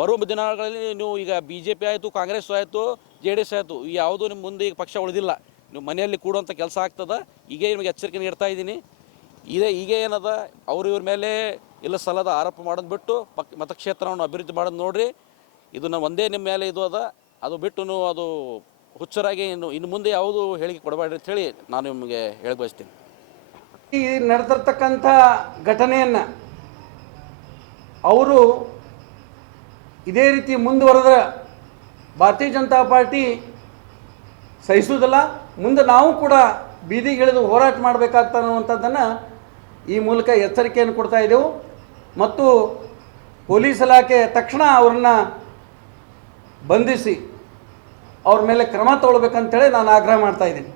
ಬರುವ ದಿನಗಳಲ್ಲಿ ನೀವು ಈಗ ಬಿ ಜೆ ಪಿ ಆಯಿತು, ಕಾಂಗ್ರೆಸ್ ಆಯಿತು, ಜೆ ಡಿ ಎಸ್ ಆಯಿತು ಯಾವುದೂ ನಿಮ್ಮ ಮುಂದೆ ಈಗ ಪಕ್ಷ ಉಳಿದಿಲ್ಲ. ನೀವು ಮನೆಯಲ್ಲಿ ಕೂಡುವಂಥ ಕೆಲಸ ಆಗ್ತದೆ ಈಗ ನಿಮಗೆ ಎಚ್ಚರಿಕೆ ನೀಡ್ತಾ ಇದ್ದೀನಿ. ಇದೇ ಈಗ ಏನದ, ಅವ್ರ ಇವ್ರ ಮೇಲೆ ಇಲ್ಲ ಸಲದ ಆರೋಪ ಮಾಡೋದು ಬಿಟ್ಟು ಪಕ್, ಮತಕ್ಷೇತ್ರವನ್ನು ಅಭಿವೃದ್ಧಿ ಮಾಡೋದು ಇದು ಇದನ್ನ ಒಂದೇ ನಿಮ್ಮ ಮೇಲೆ ಇದು ಅದ, ಅದು ಬಿಟ್ಟು ಅದು ಹುಚ್ಚರಾಗಿ ಇನ್ನು ಇನ್ನು ಮುಂದೆ ಯಾವುದು ಹೇಳಿಕೆ ಕೊಡಬೇಡ್ರಿ ಅಂತ ಹೇಳಿ ನಾನು ನಿಮಗೆ ಹೇಳಿ ಈ ನಡೆದಿರ್ತಕ್ಕಂಥ ಘಟನೆಯನ್ನು ಅವರು ಇದೇ ರೀತಿ ಮುಂದುವರೆದ್ರೆ ಭಾರತೀಯ ಜನತಾ ಪಾರ್ಟಿ ಸಹಿಸುವುದಿಲ್ಲ. ಮುಂದೆ ನಾವು ಕೂಡ ಬೀದಿಗಿಳಿದು ಹೋರಾಟ ಮಾಡಬೇಕಾಗ್ತನ್ನುವಂಥದ್ದನ್ನು ಈ ಮೂಲಕ ಎಚ್ಚರಿಕೆಯನ್ನು ಕೊಡ್ತಾ ಇದ್ದೆವು. ಮತ್ತು ಪೊಲೀಸ್ ಇಲಾಖೆ ತಕ್ಷಣ ಅವ್ರನ್ನ ಬಂಧಿಸಿ ಅವ್ರ ಮೇಲೆ ಕ್ರಮ ತಗೊಳ್ಬೇಕಂತೇಳಿ ನಾನು ಆಗ್ರಹ ಮಾಡ್ತಾ ಇದ್ದೀನಿ.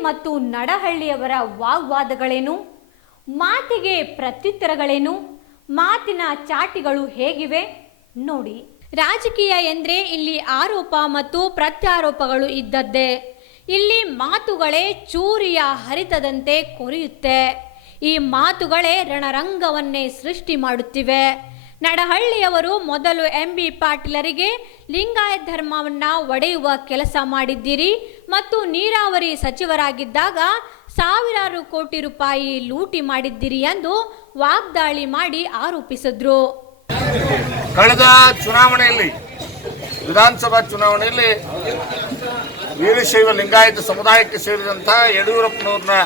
ಮತ್ತು ನಡಹಳ್ಳಿಯವರ ವಾಗ್ವಾದಗಳೇನು? ಮಾತಿಗೆ ಪ್ರತ್ಯುತ್ತರಗಳೇನು? ಮಾತಿನ ಚಾಟಿಗಳು ಹೇಗಿವೆ? ನೋಡಿ. ರಾಜಕೀಯ ಎಂದ್ರೆ ಇಲ್ಲಿ ಆರೋಪ ಮತ್ತು ಪ್ರತ್ಯಾರೋಪಗಳು ಇದ್ದದ್ದೇ. ಇಲ್ಲಿ ಮಾತುಗಳೇ ಚೂರಿಯ ಹರಿತದಂತೆ ಕೊರೆಯುತ್ತೆ. ಈ ಮಾತುಗಳೇ ರಣರಂಗವನ್ನೇ ಸೃಷ್ಟಿ ಮಾಡುತ್ತಿವೆ. ನಡಹಳ್ಳಿಯವರು ಮೊದಲು ಎಂ ಬಿ ಪಾಟೀಲರಿಗೆ ಲಿಂಗಾಯತ್ ಧರ್ಮವನ್ನ ಒಡೆಯುವ ಕೆಲಸ ಮಾಡಿದ್ದೀರಿ ಮತ್ತು ನೀರಾವರಿ ಸಚಿವರಾಗಿದ್ದಾಗ ಸಾವಿರಾರು ಕೋಟಿ ರೂಪಾಯಿ ಲೂಟಿ ಮಾಡಿದ್ದೀರಿ ಎಂದು ವಾಗ್ದಾಳಿ ಮಾಡಿ ಆರೋಪಿಸಿದ್ರು. ಕಳೆದ ಚುನಾವಣೆಯಲ್ಲಿ, ವಿಧಾನಸಭಾ ಚುನಾವಣೆಯಲ್ಲಿ ವೀರಶೈವ ಲಿಂಗಾಯತ ಸಮುದಾಯಕ್ಕೆ ಸೇರಿದಂಥ ಯಡಿಯೂರಪ್ಪನವ್ರನ್ನ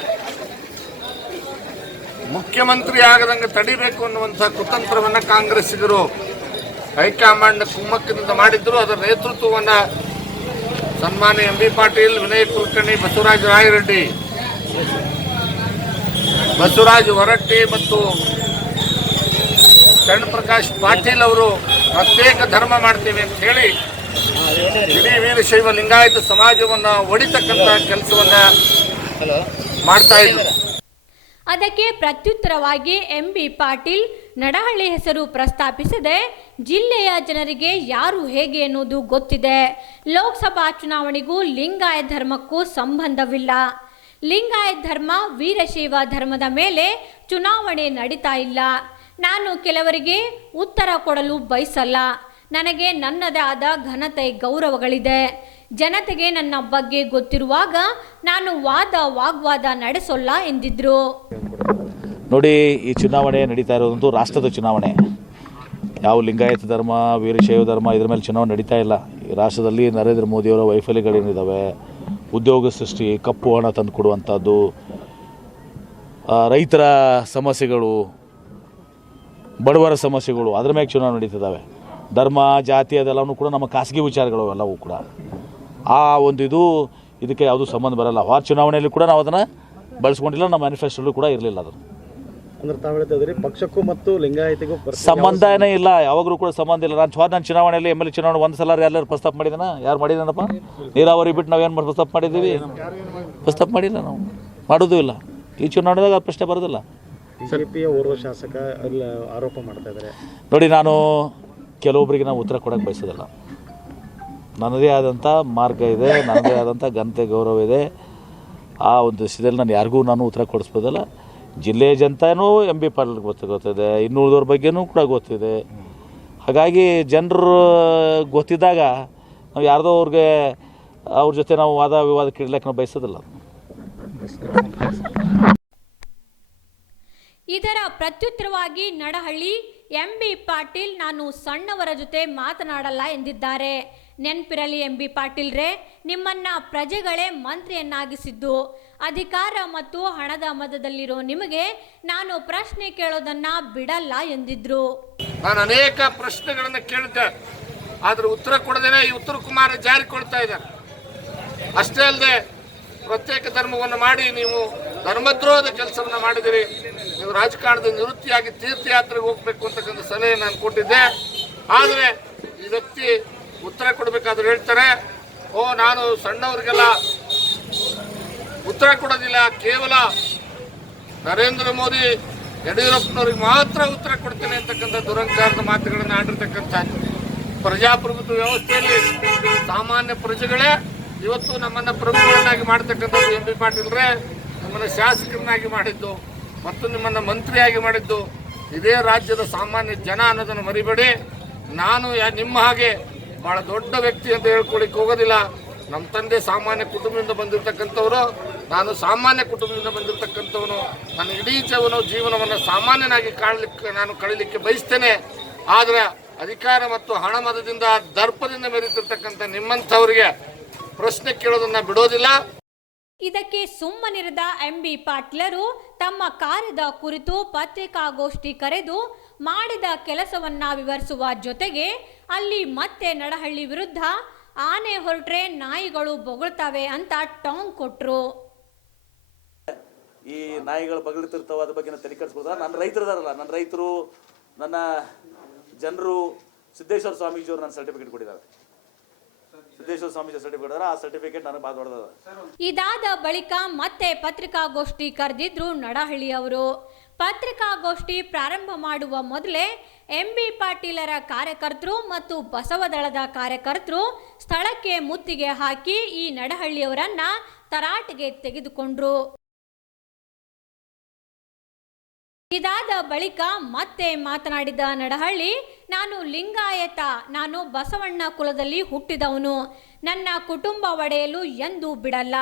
ಮುಖ್ಯಮಂತ್ರಿ ಆಗದಂಗೆ ತಡಿಬೇಕು ಅನ್ನುವಂಥ ಕುತಂತ್ರವನ್ನು ಕಾಂಗ್ರೆಸ್ಸಿಗರು ಹೈಕಮಾಂಡ್ ಕುಮ್ಮಕ್ಕಿನಿಂದ ಮಾಡಿದ್ರು. ಅದರ ನೇತೃತ್ವವನ್ನು ಸನ್ಮಾನ್ಯ ಎಂ ಬಿ ಪಾಟೀಲ್ ವಿನಯ್ ಕುಲಕರ್ಣಿ ಬಸವರಾಜ ರಾಯರೆಡ್ಡಿ ಬಸವರಾಜ ಹೊರಟ್ಟಿ ಮತ್ತು ಶರಣ್ ಪ್ರಕಾಶ್ ಪಾಟೀಲ್ ಅವರು ಪ್ರತ್ಯೇಕ ಧರ್ಮ ಮಾಡ್ತೀವಿ ಅಂತ ಹೇಳಿ ಇಡೀ ವೀರಶೈವ ಲಿಂಗಾಯತ ಸಮಾಜವನ್ನು ಒಡಿತಕ್ಕಂಥ ಕೆಲಸವನ್ನ ಮಾಡ್ತಾ ಇದ್ರು. ಅದಕ್ಕೆ ಪ್ರತ್ಯುತ್ತರವಾಗಿ ಎಂ ಬಿ ಪಾಟೀಲ್, ನಡಹಳ್ಳಿ ಹೆಸರು ಪ್ರಸ್ತಾಪಿಸದೆ ಜಿಲ್ಲೆಯ ಜನರಿಗೆ ಯಾರು ಹೇಗೆ ಎನ್ನುವುದು ಗೊತ್ತಿದೆ. ಲೋಕಸಭಾ ಚುನಾವಣೆಗೂ ಲಿಂಗಾಯತ್ ಧರ್ಮಕ್ಕೂ ಸಂಬಂಧವಿಲ್ಲ. ಲಿಂಗಾಯತ್ ಧರ್ಮ, ವೀರಶೈವ ಧರ್ಮದ ಮೇಲೆ ಚುನಾವಣೆ ನಡೀತಾ ಇಲ್ಲ. ನಾನು ಕೆಲವರಿಗೆ ಉತ್ತರ ಕೊಡಲು ಬಯಸಲ್ಲ. ನನಗೆ ನನ್ನದೇ ಆದ ಘನತೆ, ಗೌರವಗಳಿದೆ. ಜನತೆಗೆ ನನ್ನ ಬಗ್ಗೆ ಗೊತ್ತಿರುವಾಗ ನಾನು ವಾದ ವಾಗ್ವಾದ ನಡೆಸೋಲ್ಲ ಎಂದಿದ್ರು. ನೋಡಿ, ಈ ಚುನಾವಣೆ ನಡೀತಾ ಇರೋದೊಂದು ರಾಷ್ಟ್ರದ ಚುನಾವಣೆ. ಯಾವ ಲಿಂಗಾಯತ ಧರ್ಮ, ವೀರಶೈವ ಧರ್ಮ ಇದ್ರ ಮೇಲೆ ಚುನಾವಣೆ ನಡೀತಾ ಇಲ್ಲ. ಈ ರಾಷ್ಟ್ರದಲ್ಲಿ ನರೇಂದ್ರ ಮೋದಿಯವರ ವೈಫಲ್ಯಗಳೇನಿದ್ದಾವೆ ಉದ್ಯೋಗ ಸೃಷ್ಟಿ, ಕಪ್ಪು ಹಣ ತಂದು ಕೊಡುವಂಥದ್ದು ರೈತರ ಸಮಸ್ಯೆಗಳು, ಬಡವರ ಸಮಸ್ಯೆಗಳು, ಅದ್ರ ಮೇಲೆ ಚುನಾವಣೆ ನಡೀತಿದ್ದಾವೆ ಧರ್ಮ, ಜಾತಿ ಅದೆಲ್ಲವೂ ಕೂಡ ನಮ್ಮ ಖಾಸಗಿ ವಿಚಾರಗಳು ಎಲ್ಲವೂ ಕೂಡ. ಆ ಒಂದು ಇದು ಇದಕ್ಕೆ ಯಾವುದೂ ಸಂಬಂಧ ಬರಲ್ಲ. ವಾರ್ ಚುನಾವಣೆಯಲ್ಲಿ ಕೂಡ ನಾವು ಅದನ್ನು ಬಳಸ್ಕೊಂಡಿಲ್ಲ ನಮ್ಮ ಮ್ಯಾನಿಫೆಸ್ಟೋಲ್ಲೂ ಕೂಡ ಇರಲಿಲ್ಲ ಅದು. ಅಂದ್ರೆ ತಾವು ಹೇಳ್ತಾ ಇದ್ರಿ ಪಕ್ಷಕ್ಕೂ ಮತ್ತು ಲಿಂಗಾಯತಿಗೂ ಸಂಬಂಧನೇ ಇಲ್ಲ ಯಾವಾಗಲೂ ಕೂಡ ಸಂಬಂಧ ಇಲ್ಲ. ನಾನು ಸ್ವಾದ ನಾನು ಚುನಾವಣೆಯಲ್ಲಿ ಎಂ ಎಲ್ ಎ ಚುನಾವಣೆ ಒಂದು ಸಲ ಎಲ್ಲರೂ ಪ್ರಸ್ತಾಪ ಮಾಡಿದನ? ಯಾರು ಮಾಡಿದನಪ್ಪ? ನೀರಾವರಿ ಬಿಟ್ಟು ನಾವೇನು ಪ್ರಸ್ತಾಪ ಮಾಡಿದ್ದೀವಿ? ಪ್ರಸ್ತಾಪ ಮಾಡಿಲ್ಲ ನಾವು. ಮಾಡೋದು ಇಲ್ಲ. ಈ ಚುನಾವಣೆದಾಗ ಆ ಪ್ರಶ್ನೆ ಬರೋದಿಲ್ಲ. ಬಿಜೆಪಿಯ ಓರ್ವ ಶಾಸಕ ಆರೋಪ ಮಾಡ್ತಾ ಇದ್ದಾರೆ. ನೋಡಿ ನಾನು ಕೆಲವೊಬ್ಬರಿಗೆ ನಾವು ಉತ್ತರ ಕೊಡೋಕ್ಕೆ ಬಯಸೋದಿಲ್ಲ. ನನ್ನದೇ ಆದಂಥ ಮಾರ್ಗ ಇದೆ ನನ್ನದೇ ಆದಂಥ ಘನತೆ, ಗೌರವ ಇದೆ. ಆ ಒಂದು ವಿಷಯದಲ್ಲಿ ನಾನು ಯಾರಿಗೂ ನಾನು ಉತ್ತರ ಕೊಡಿಸ್ಬೋದಲ್ಲ. ಜಿಲ್ಲೆಯ ಜನತೆನೂ ಎಂ ಬಿ ಪಾಟೀಲ್ ಗೊತ್ತು ಗೊತ್ತಿದೆ. ಇನ್ನುಳಿದವ್ರ ಬಗ್ಗೆನೂ ಕೂಡ ಗೊತ್ತಿದೆ. ಹಾಗಾಗಿ ಜನರು ಗೊತ್ತಿದ್ದಾಗ ನಾವು ಯಾರ್ದೋ ಅವ್ರಿಗೆ ಅವ್ರ ಜೊತೆ ನಾವು ವಾದ ವಿವಾದ ಕೇಳಲಿಕ್ಕೆ ನಾವು ಬಯಸೋದಿಲ್ಲ. ಇದರ ಪ್ರತ್ಯುತ್ತರವಾಗಿ ನಡಹಳ್ಳಿ ಎಂ ಬಿ ಪಾಟೀಲ್ ನಾನು ಸಣ್ಣವರ ಜೊತೆ ಮಾತನಾಡಲ್ಲ ಎಂದಿದ್ದಾರೆ. ನೆನ್ಪಿರಲಿ ಎಂ ಬಿ ಪಾಟೀಲ್ರೇ ನಿಮ್ಮನ್ನ ಪ್ರಜೆಗಳೇ ಮಂತ್ರಿಯನ್ನಾಗಿಸಿದ್ದು. ಅಧಿಕಾರ ಮತ್ತು ಹಣದ ಮದದಲ್ಲಿರೋ ನಿಮಗೆ ನಾನು ಪ್ರಶ್ನೆ ಕೇಳೋದನ್ನ ಬಿಡಲ್ಲ ಎಂದಿದ್ರು. ನಾನು ಅನೇಕ ಪ್ರಶ್ನೆಗಳನ್ನು ಕೇಳಿದ್ದೆ ಆದ್ರೆ ಉತ್ತರ ಕೊಡದೇನೆ ಈ ಉತ್ತರ ಕುಮಾರ ಜಾರಿಕೊಳ್ತಾ ಇದ್ದಾರೆ. ಅಷ್ಟೇ ಅಲ್ಲದೆ ಪ್ರತ್ಯೇಕ ಧರ್ಮವನ್ನು ಮಾಡಿ ನೀವು ಧರ್ಮದ್ರೋಹದ ಕೆಲಸವನ್ನು ಮಾಡಿದಿರಿ, ನೀವು ರಾಜಕಾರಣದ ನಿವೃತ್ತಿಯಾಗಿ ತೀರ್ಥಯಾತ್ರೆಗೆ ಹೋಗ್ಬೇಕು ಅಂತಕ್ಕಂಥ ಸಲಹೆ ನಾನು ಕೊಟ್ಟಿದ್ದೆ. ಆದರೆ ಈ ವ್ಯಕ್ತಿ ಉತ್ತರ ಕೊಡಬೇಕಾದ್ರೆ ಹೇಳ್ತಾರೆ, ಓ, ನಾನು ಸಣ್ಣವರಿಗೆಲ್ಲ ಉತ್ತರ ಕೊಡೋದಿಲ್ಲ, ಕೇವಲ ನರೇಂದ್ರ ಮೋದಿ ಯಡಿಯೂರಪ್ಪನವ್ರಿಗೆ ಮಾತ್ರ ಉತ್ತರ ಕೊಡ್ತೇನೆ ಅಂತಕ್ಕಂಥ ದುರಂಕಾರದ ಮಾತುಗಳನ್ನು ಆಡಿರ್ತಕ್ಕಂಥ ಪ್ರಜಾಪ್ರಭುತ್ವ ವ್ಯವಸ್ಥೆಯಲ್ಲಿ ಸಾಮಾನ್ಯ ಪ್ರಜೆಗಳೇ ಇವತ್ತು ನಮ್ಮನ್ನ ಪ್ರಮುಖರನ್ನಾಗಿ ಮಾಡ್ತಕ್ಕಂಥದ್ದು ಎಂ ಬಿ ಪಾಟೀಲ್ರೆ, ನಮ್ಮನ್ನು ಶಾಸಕರನ್ನಾಗಿ ಮಾಡಿದ್ದು ಮತ್ತು ನಿಮ್ಮನ್ನು ಮಂತ್ರಿಯಾಗಿ ಮಾಡಿದ್ದು ಇದೇ ರಾಜ್ಯದ ಸಾಮಾನ್ಯ ಜನ ಅನ್ನೋದನ್ನು ಮರಿಬೇಡಿ. ನಾನು ನಿಮ್ಮ ಹಾಗೆ ಬಹಳ ದೊಡ್ಡ ವ್ಯಕ್ತಿ ಅಂತ ಹೇಳ್ಕೊಳಿಕ್ಕೆ ಹೋಗೋದಿಲ್ಲ. ನಮ್ಮ ತಂದೆ ಸಾಮಾನ್ಯ ಕುಟುಂಬದಿಂದ ಬಂದಿರತಕ್ಕಂಥವ್ರು, ನಾನು ಸಾಮಾನ್ಯ ಕುಟುಂಬದಿಂದ ಬಂದಿರತಕ್ಕಂಥವನು, ನನ್ನ ಇಡೀ ಜೀವನ ಜೀವನವನ್ನು ಸಾಮಾನ್ಯನಾಗಿ ಕಾಣಲಿಕ್ಕೆ, ನಾನು ಕಳೀಲಿಕ್ಕೆ ಬಯಸ್ತೇನೆ. ಆದರೆ ಅಧಿಕಾರ ಮತ್ತು ಹಣ ಮದದಿಂದ ದರ್ಪದಿಂದ ಮೆರೆತಿರ್ತಕ್ಕಂಥ ನಿಮ್ಮಂಥವ್ರಿಗೆ ಪ್ರಶ್ನೆ ಕೇಳೋದನ್ನ ಬಿಡೋದಿಲ್ಲ. ಇದಕ್ಕೆ ಸುಮ್ಮನಿರದ ಎಂ ಬಿ ಪಾಟೀಲರು ತಮ್ಮ ಕಾರ್ಯದ ಕುರಿತು ಪತ್ರಿಕಾಗೋಷ್ಠಿ ಕರೆದು ಮಾಡಿದ ಕೆಲಸವನ್ನ ವಿವರಿಸುವ ಜೊತೆಗೆ ಅಲ್ಲಿ ಮತ್ತೆ ನಡಹಳ್ಳಿ ವಿರುದ್ಧ ಆನೆ ಹೊರಟ್ರೆ ನಾಯಿಗಳು ಬೊಗಳ್ತವೆ ಅಂತ ಟಾಂಗ್ ಕೊಟ್ರು. ಈ ನಾಯಿಗಳು ಬಗಳ್ತಿರ್ತಾವ ಅದ್ರ ಬಗ್ಗೆ ತಲೆ ಕೆಡಿಸ್ಬೋದ ನನ್ನ ರೈತರದಾರಲ್ಲ ನನ್ನ ರೈತರು ನನ್ನ ಜನರು ಸಿದ್ದೇಶ್ವರ ಸ್ವಾಮೀಜಿಯವರು ನನ್ನ ಸರ್ಟಿಫಿಕೇಟ್ ಕೊಟ್ಟಿದ್ದಾರೆ. ಸಿದ್ದೇಶ್ವರ ಸ್ವಾಮೀಜಿ ಸರ್ಟಿಫಿಕೇಟ್ ಆ ಸರ್ಟಿಫಿಕೇಟ್ ನನಗೆ ಭಾಳ ದೊಡ್ಡದ. ಇದಾದ ಬಳಿಕ ಮತ್ತೆ ಪತ್ರಿಕಾಗೋಷ್ಠಿ ಕರೆದಿದ್ರು ನಡಹಳ್ಳಿ ಅವರು. ಪತ್ರಿಕಾಗೋಷ್ಠಿ ಪ್ರಾರಂಭ ಮಾಡುವ ಮೊದಲೇ ಎಂ ಬಿ ಪಾಟೀಲರ ಕಾರ್ಯಕರ್ತರು ಮತ್ತು ಬಸವದಳದ ಕಾರ್ಯಕರ್ತರು ಸ್ಥಳಕ್ಕೆ ಮುತ್ತಿಗೆ ಹಾಕಿ ಈ ನಡಹಳ್ಳಿಯವರನ್ನ ತರಾಟೆಗೆ ತೆಗೆದುಕೊಂಡ್ರು. ಇದಾದ ಬಳಿಕ ಮತ್ತೆ ಮಾತನಾಡಿದ ನಡಹಳ್ಳಿ, ನಾನು ಲಿಂಗಾಯತ, ನಾನು ಬಸವಣ್ಣ ಕುಲದಲ್ಲಿ ಹುಟ್ಟಿದವನು. ನನ್ನ ಕುಟುಂಬ ಒಡೆಯಲು ಎಂದೂ ಬಿಡಲ್ಲ.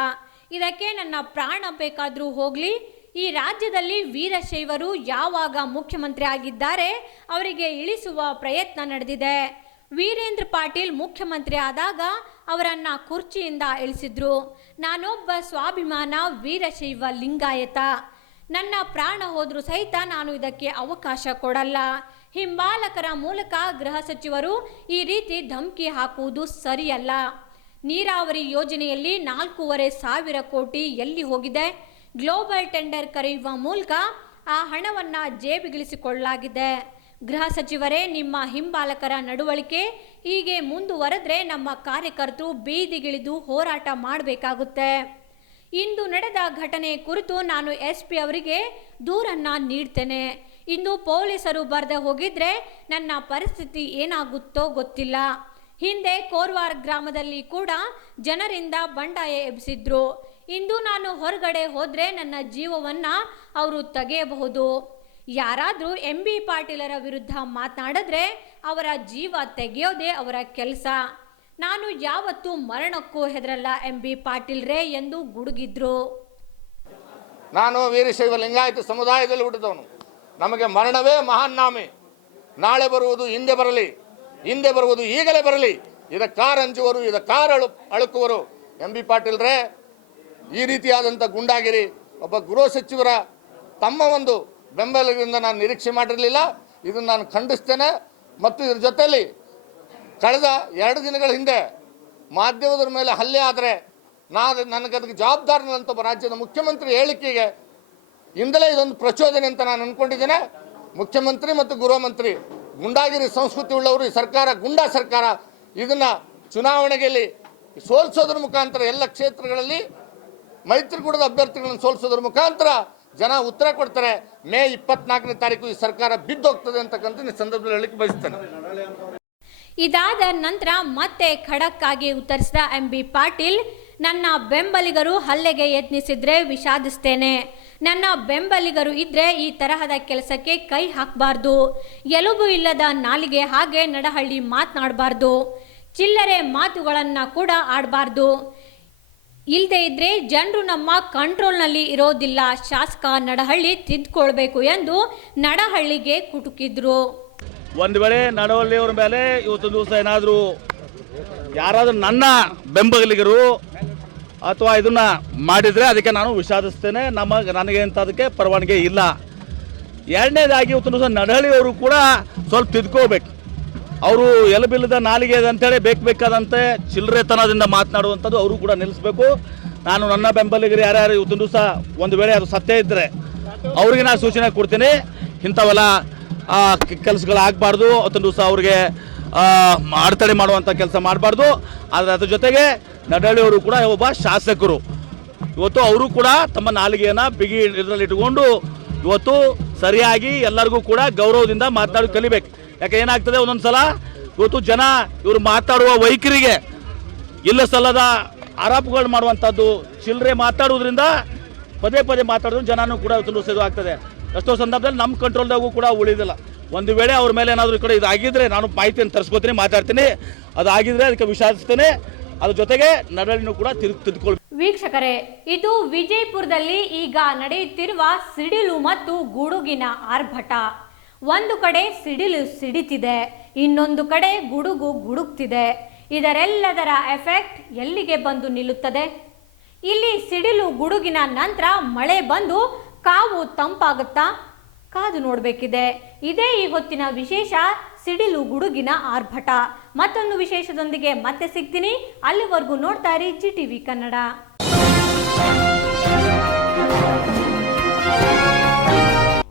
ಇದಕ್ಕೆ ನನ್ನ ಪ್ರಾಣ ಬೇಕಾದರೂ ಹೋಗಲಿ. ಈ ರಾಜ್ಯದಲ್ಲಿ ವೀರಶೈವರು ಯಾವಾಗ ಮುಖ್ಯಮಂತ್ರಿ ಆಗಿದ್ದಾರೆ ಅವರಿಗೆ ಇಳಿಸುವ ಪ್ರಯತ್ನ ನಡೆದಿದೆ. ವೀರೇಂದ್ರ ಪಾಟೀಲ್ ಮುಖ್ಯಮಂತ್ರಿ ಆದಾಗ ಅವರನ್ನ ಕುರ್ಚಿಯಿಂದ ಇಳಿಸಿದ್ರು. ನಾನೊಬ್ಬ ಸ್ವಾಭಿಮಾನ ವೀರಶೈವ ಲಿಂಗಾಯತ. ನನ್ನ ಪ್ರಾಣ ಹೋದ್ರೂ ಸಹಿತ ನಾನು ಇದಕ್ಕೆ ಅವಕಾಶ ಕೊಡಲ್ಲ. ಹಿಂಬಾಲಕರ ಮೂಲಕ ಗೃಹ ಸಚಿವರು ಈ ರೀತಿ ಧಮಕಿ ಹಾಕುವುದು ಸರಿಯಲ್ಲ. ನೀರಾವರಿ ಯೋಜನೆಯಲ್ಲಿ ನಾಲ್ಕೂವರೆ ಸಾವಿರ ಕೋಟಿ ಎಲ್ಲಿ ಹೋಗಿದೆ? ಗ್ಲೋಬಲ್ ಟೆಂಡರ್ ಕರೆಯುವ ಮೂಲಕ ಆ ಹಣವನ್ನು ಜೇಬಿಗಿಳಿಸಿಕೊಳ್ಳಲಾಗಿದೆ. ಗೃಹ ಸಚಿವರೇ, ನಿಮ್ಮ ಹಿಂಬಾಲಕರ ನಡವಳಿಕೆ ಹೀಗೆ ಮುಂದುವರೆದ್ರೆ ನಮ್ಮ ಕಾರ್ಯಕರ್ತರು ಬೀದಿಗಿಳಿದು ಹೋರಾಟ ಮಾಡಬೇಕಾಗುತ್ತೆ. ಇಂದು ನಡೆದ ಘಟನೆ ಕುರಿತು ನಾನು ಎಸ್ ಪಿ ಅವರಿಗೆ ದೂರನ್ನ ನೀಡ್ತೇನೆ. ಇಂದು ಪೊಲೀಸರು ಬರದೆ ಹೋಗಿದ್ರೆ ನನ್ನ ಪರಿಸ್ಥಿತಿ ಏನಾಗುತ್ತೋ ಗೊತ್ತಿಲ್ಲ. ಹಿಂದೆ ಕೋರ್ವಾರ್ ಗ್ರಾಮದಲ್ಲಿ ಕೂಡ ಜನರಿಂದ ಬಂಡಾಯ ಎಬ್ಬಿಸಿದ್ರು. ಇಂದು ನಾನು ಹೊರಗಡೆ ಹೋದ್ರೆ ನನ್ನ ಜೀವವನ್ನ ಅವರು ತೆಗೆಯಬಹುದು. ಯಾರಾದರೂ ಎಂ ಬಿ ಪಾಟೀಲರ ವಿರುದ್ಧ ಮಾತನಾಡಿದ್ರೆ ಅವರ ಜೀವ ತೆಗೆಯೋದೇ ಅವರ ಕೆಲಸ. ನಾನು ಯಾವತ್ತೂ ಮರಣಕ್ಕೂ ಹೆದರಲ್ಲ ಎಂ ಬಿ ಪಾಟೀಲ್ರೇ ಎಂದು ಗುಡುಗಿದ್ರು. ನಾನು ವೀರಶೈವ ಲಿಂಗಾಯತ ಸಮುದಾಯದಲ್ಲಿ ಹುಟ್ಟಿದವನು. ನಮಗೆ ಮರಣವೇ ಮಹಾನ್ನಾಮೆ ನಾಳೆ ಬರುವುದು ಹಿಂದೆ ಬರಲಿ, ಹಿಂದೆ ಬರುವುದು ಈಗಲೇ ಬರಲಿ. ಇದಕ್ಕಾರ್ ಅಂಜುವರು ಇದಕ್ಕಾರ್ ಅಳು, ಅಳುಕುವರು ಎಂ ಬಿ ಪಾಟೀಲ್ರೇ. ಈ ರೀತಿಯಾದಂಥ ಗುಂಡಾಗಿರಿ ಒಬ್ಬ ಗೃಹ ಸಚಿವರ ತಮ್ಮ ಒಂದು ಬೆಂಬಲದಿಂದ ನಾನು ನಿರೀಕ್ಷೆ ಮಾಡಿರಲಿಲ್ಲ. ಇದನ್ನು ನಾನು ಖಂಡಿಸ್ತೇನೆ. ಮತ್ತು ಇದ್ರ ಜೊತೆಯಲ್ಲಿ ಕಳೆದ ಎರಡು ದಿನಗಳ ಹಿಂದೆ ಮಾಧ್ಯಮದರ ಮೇಲೆ ಹಲ್ಲೆ ಆದರೆ ನಾನು ನನಗೆ ಅದಕ್ಕೆ ಜವಾಬ್ದಾರನಂತ ಒಬ್ಬ ರಾಜ್ಯದ ಮುಖ್ಯಮಂತ್ರಿ ಹೇಳಿಕೆಗೆ ಇಂದಲೇ ಇದೊಂದು ಪ್ರಚೋದನೆ ಅಂತ ನಾನು ಅಂದ್ಕೊಂಡಿದ್ದೇನೆ ಮುಖ್ಯಮಂತ್ರಿ ಮತ್ತು ಗೃಹ ಮಂತ್ರಿ, ಗುಂಡಾಗಿರಿ ಸಂಸ್ಕೃತಿ ಉಳ್ಳವರು, ಈ ಸರ್ಕಾರ, ಗುಂಡಾ ಸರ್ಕಾರ, ಇದನ್ನು ಚುನಾವಣೆಯಲ್ಲಿ ಸೋಲ್ಸೋದ್ರ ಮುಖಾಂತರ ಎಲ್ಲ ಕ್ಷೇತ್ರಗಳಲ್ಲಿ ಮೈತ್ರಿಕೂಟದ ಅಭ್ಯರ್ಥಿಗಳನ್ನು ಸೋಲಿಸೋದ್ರ ಮುಖಾಂತರ ಜನ ಉತ್ತರ ಕೊಡ್ತಾರೆ, ಮೇ ಇಪ್ಪತ್ನಾಲ್ಕನೇ ತಾರೀಕು ಈ ಸರ್ಕಾರ ಬಿದ್ದೋಗ್ತದೆ ಅಂತಕ್ಕಂಥ ಸಂದರ್ಭದಲ್ಲಿ ಹೇಳಿಕೆ ಬಯಸ್ತೇನೆ. ಇದಾದ ನಂತರ ಮತ್ತೆ ಖಡಕ್ಕಾಗಿ ಉತ್ತರಿಸಿದ ಎಂ ಬಿ ಪಾಟೀಲ್, ನನ್ನ ಬೆಂಬಲಿಗರು ಹಲ್ಲೆಗೆ ಯತ್ನಿಸಿದ್ರೆ ವಿಷಾದಿಸ್ತೇನೆ. ನನ್ನ ಬೆಂಬಲಿಗರು ಇದ್ರೆ ಈ ತರಹದ ಕೆಲಸಕ್ಕೆ ಕೈ ಹಾಕಬಾರ್ದು. ಎಲುಬು ಇಲ್ಲದ ನಾಲಿಗೆ ಹಾಗೆ ನಡಹಳ್ಳಿ ಮಾತನಾಡಬಾರ್ದು. ಚಿಲ್ಲರೆ ಮಾತುಗಳನ್ನು ಕೂಡ ಆಡಬಾರ್ದು. ಇಲ್ಲದೆ ಇದ್ರೆ ಜನರು ನಮ್ಮ ಕಂಟ್ರೋಲ್ನಲ್ಲಿ ಇರೋದಿಲ್ಲ. ಶಾಸಕ ನಡಹಳ್ಳಿ ತಿದ್ದುಕೊಳ್ಬೇಕು ಎಂದು ನಡಹಳ್ಳಿಗೆ ಕುಟುಕಿದ್ರು. ಒಂದು ವೇಳೆ ನಡವಳ್ಳಿಯವ್ರ ಮೇಲೆ ಇವತ್ತು ದಿವಸ ಏನಾದರೂ ಯಾರಾದರೂ ನನ್ನ ಬೆಂಬಲಿಗರು ಅಥವಾ ಇದನ್ನ ಮಾಡಿದರೆ ಅದಕ್ಕೆ ನಾನು ವಿಷಾದಿಸ್ತೇನೆ. ನಮ್ಮ ನನಗೆ ಅಂತ ಅದಕ್ಕೆ ಪರವಾನಗಿ ಇಲ್ಲ. ಎರಡನೇದಾಗಿ ಇವತ್ತು ದಿವಸ ನಡಹಳ್ಳಿಯವರು ಕೂಡ ಸ್ವಲ್ಪ ತಿದ್ಕೋಬೇಕು ಅವರು ಎಲಬಿಲ್ಲದ ನಾಲಿಗೆ ಅಂತೇಳಿ ಬೇಕು ಬೇಕಾದಂತೆ ಚಿಲ್ಲರೆತನದಿಂದ ಮಾತನಾಡುವಂಥದ್ದು ಅವರು ಕೂಡ ನಿಲ್ಲಿಸಬೇಕು. ನಾನು ನನ್ನ ಬೆಂಬಲಿಗರು ಯಾರ್ಯಾರು ಇವತ್ತು ದಿವಸ ಒಂದು ವೇಳೆ ಅದು ಸತ್ಯ ಇದ್ದರೆ ಅವ್ರಿಗೆ ನಾನು ಸೂಚನೆ ಕೊಡ್ತೀನಿ. ಇಂಥವೆಲ್ಲ ಕೆಲಸಗಳಾಗಬಾರ್ದು. ಅವತ್ತೊಂದು ದಿವಸ ಅವ್ರಿಗೆ ಅಡೆತಡೆ ಮಾಡುವಂಥ ಕೆಲಸ ಮಾಡಬಾರ್ದು. ಆದರೆ ಅದ್ರ ಜೊತೆಗೆ ನಡಳಿಯವರು ಕೂಡ ಒಬ್ಬ ಶಾಸಕರು. ಇವತ್ತು ಅವರು ಕೂಡ ತಮ್ಮ ನಾಲಿಗೆಯನ್ನು ಬಿಗಿ ಇದರಲ್ಲಿ ಇಟ್ಕೊಂಡು ಇವತ್ತು ಸರಿಯಾಗಿ ಎಲ್ಲರಿಗೂ ಕೂಡ ಗೌರವದಿಂದ ಮಾತನಾಡಿ ಕಲಿಬೇಕು. ಯಾಕೆ ಏನಾಗ್ತದೆ ಒಂದೊಂದು ಸಲ? ಇವತ್ತು ಜನ ಇವರು ಮಾತಾಡುವ ವೈಖರಿಗೆ ಇಲ್ಲ ಸಲ್ಲದ ಆರೋಪಗಳು ಮಾಡುವಂಥದ್ದು ಚಿಲ್ಲರೆ ಮಾತಾಡೋದ್ರಿಂದ ಪದೇ ಪದೇ ಮಾತಾಡೋದು ಜನನೂ ಕೂಡ ಇದು ಆಗ್ತದೆ. ಎಷ್ಟೋ ಸಂದರ್ಭದಲ್ಲಿ ನಮ್ಮ ಕಂಟ್ರೋಲ್ದಾಗೂ ಕೂಡ ಉಳಿದಿಲ್ಲ. ಒಂದು ವೇಳೆ ಅವ್ರ ಮೇಲೆ ಏನಾದರೂ ಈ ಕಡೆ ಇದಾಗಿದ್ದರೆ ನಾನು ಮಾಹಿತಿಯನ್ನು ತರಿಸ್ಕೋತೀನಿ, ಮಾತಾಡ್ತೀನಿ. ಅದು ಆಗಿದ್ರೆ ಅದಕ್ಕೆ ವಿಷಾದಿಸ್ತೇನೆ. ಅದ್ರ ಜೊತೆಗೆ ನಡಳಿನೂ ಕೂಡ ತಿರು ತಿದ್ಕೊಳ್ಬೇಕು ವೀಕ್ಷಕರೇ, ಇದು ವಿಜಯಪುರದಲ್ಲಿ ಈಗ ನಡೆಯುತ್ತಿರುವ ಸಿಡಿಲು ಮತ್ತು ಗುಡುಗಿನ ಆರ್ಭಟ. ಒಂದು ಕಡೆ ಸಿಡಿಲು ಸಿಡಿತಿದೆ, ಇನ್ನೊಂದು ಕಡೆ ಗುಡುಗು ಗುಡುಕ್ತಿದೆ. ಇದರೆಲ್ಲದರ ಎಫೆಕ್ಟ್ ಎಲ್ಲಿಗೆ ಬಂದು ನಿಲ್ಲುತ್ತದೆ? ಇಲ್ಲಿ ಸಿಡಿಲು ಗುಡುಗಿನ ನಂತರ ಮಳೆ ಬಂದು ಕಾವು ತಂಪಾಗುತ್ತಾ? ಕಾದು ನೋಡಬೇಕಿದೆ. ಇದೇ ಈ ಹೊತ್ತಿನ ವಿಶೇಷ ಸಿಡಿಲು ಗುಡುಗಿನ ಆರ್ಭಟ. ಮತ್ತೊಂದು ವಿಶೇಷದೊಂದಿಗೆ ಮತ್ತೆ ಸಿಗ್ತೀನಿ. ಅಲ್ಲಿವರೆಗೂ ನೋಡ್ತಾ ಇರಿ ಜಿ ಟಿವಿ ಕನ್ನಡ.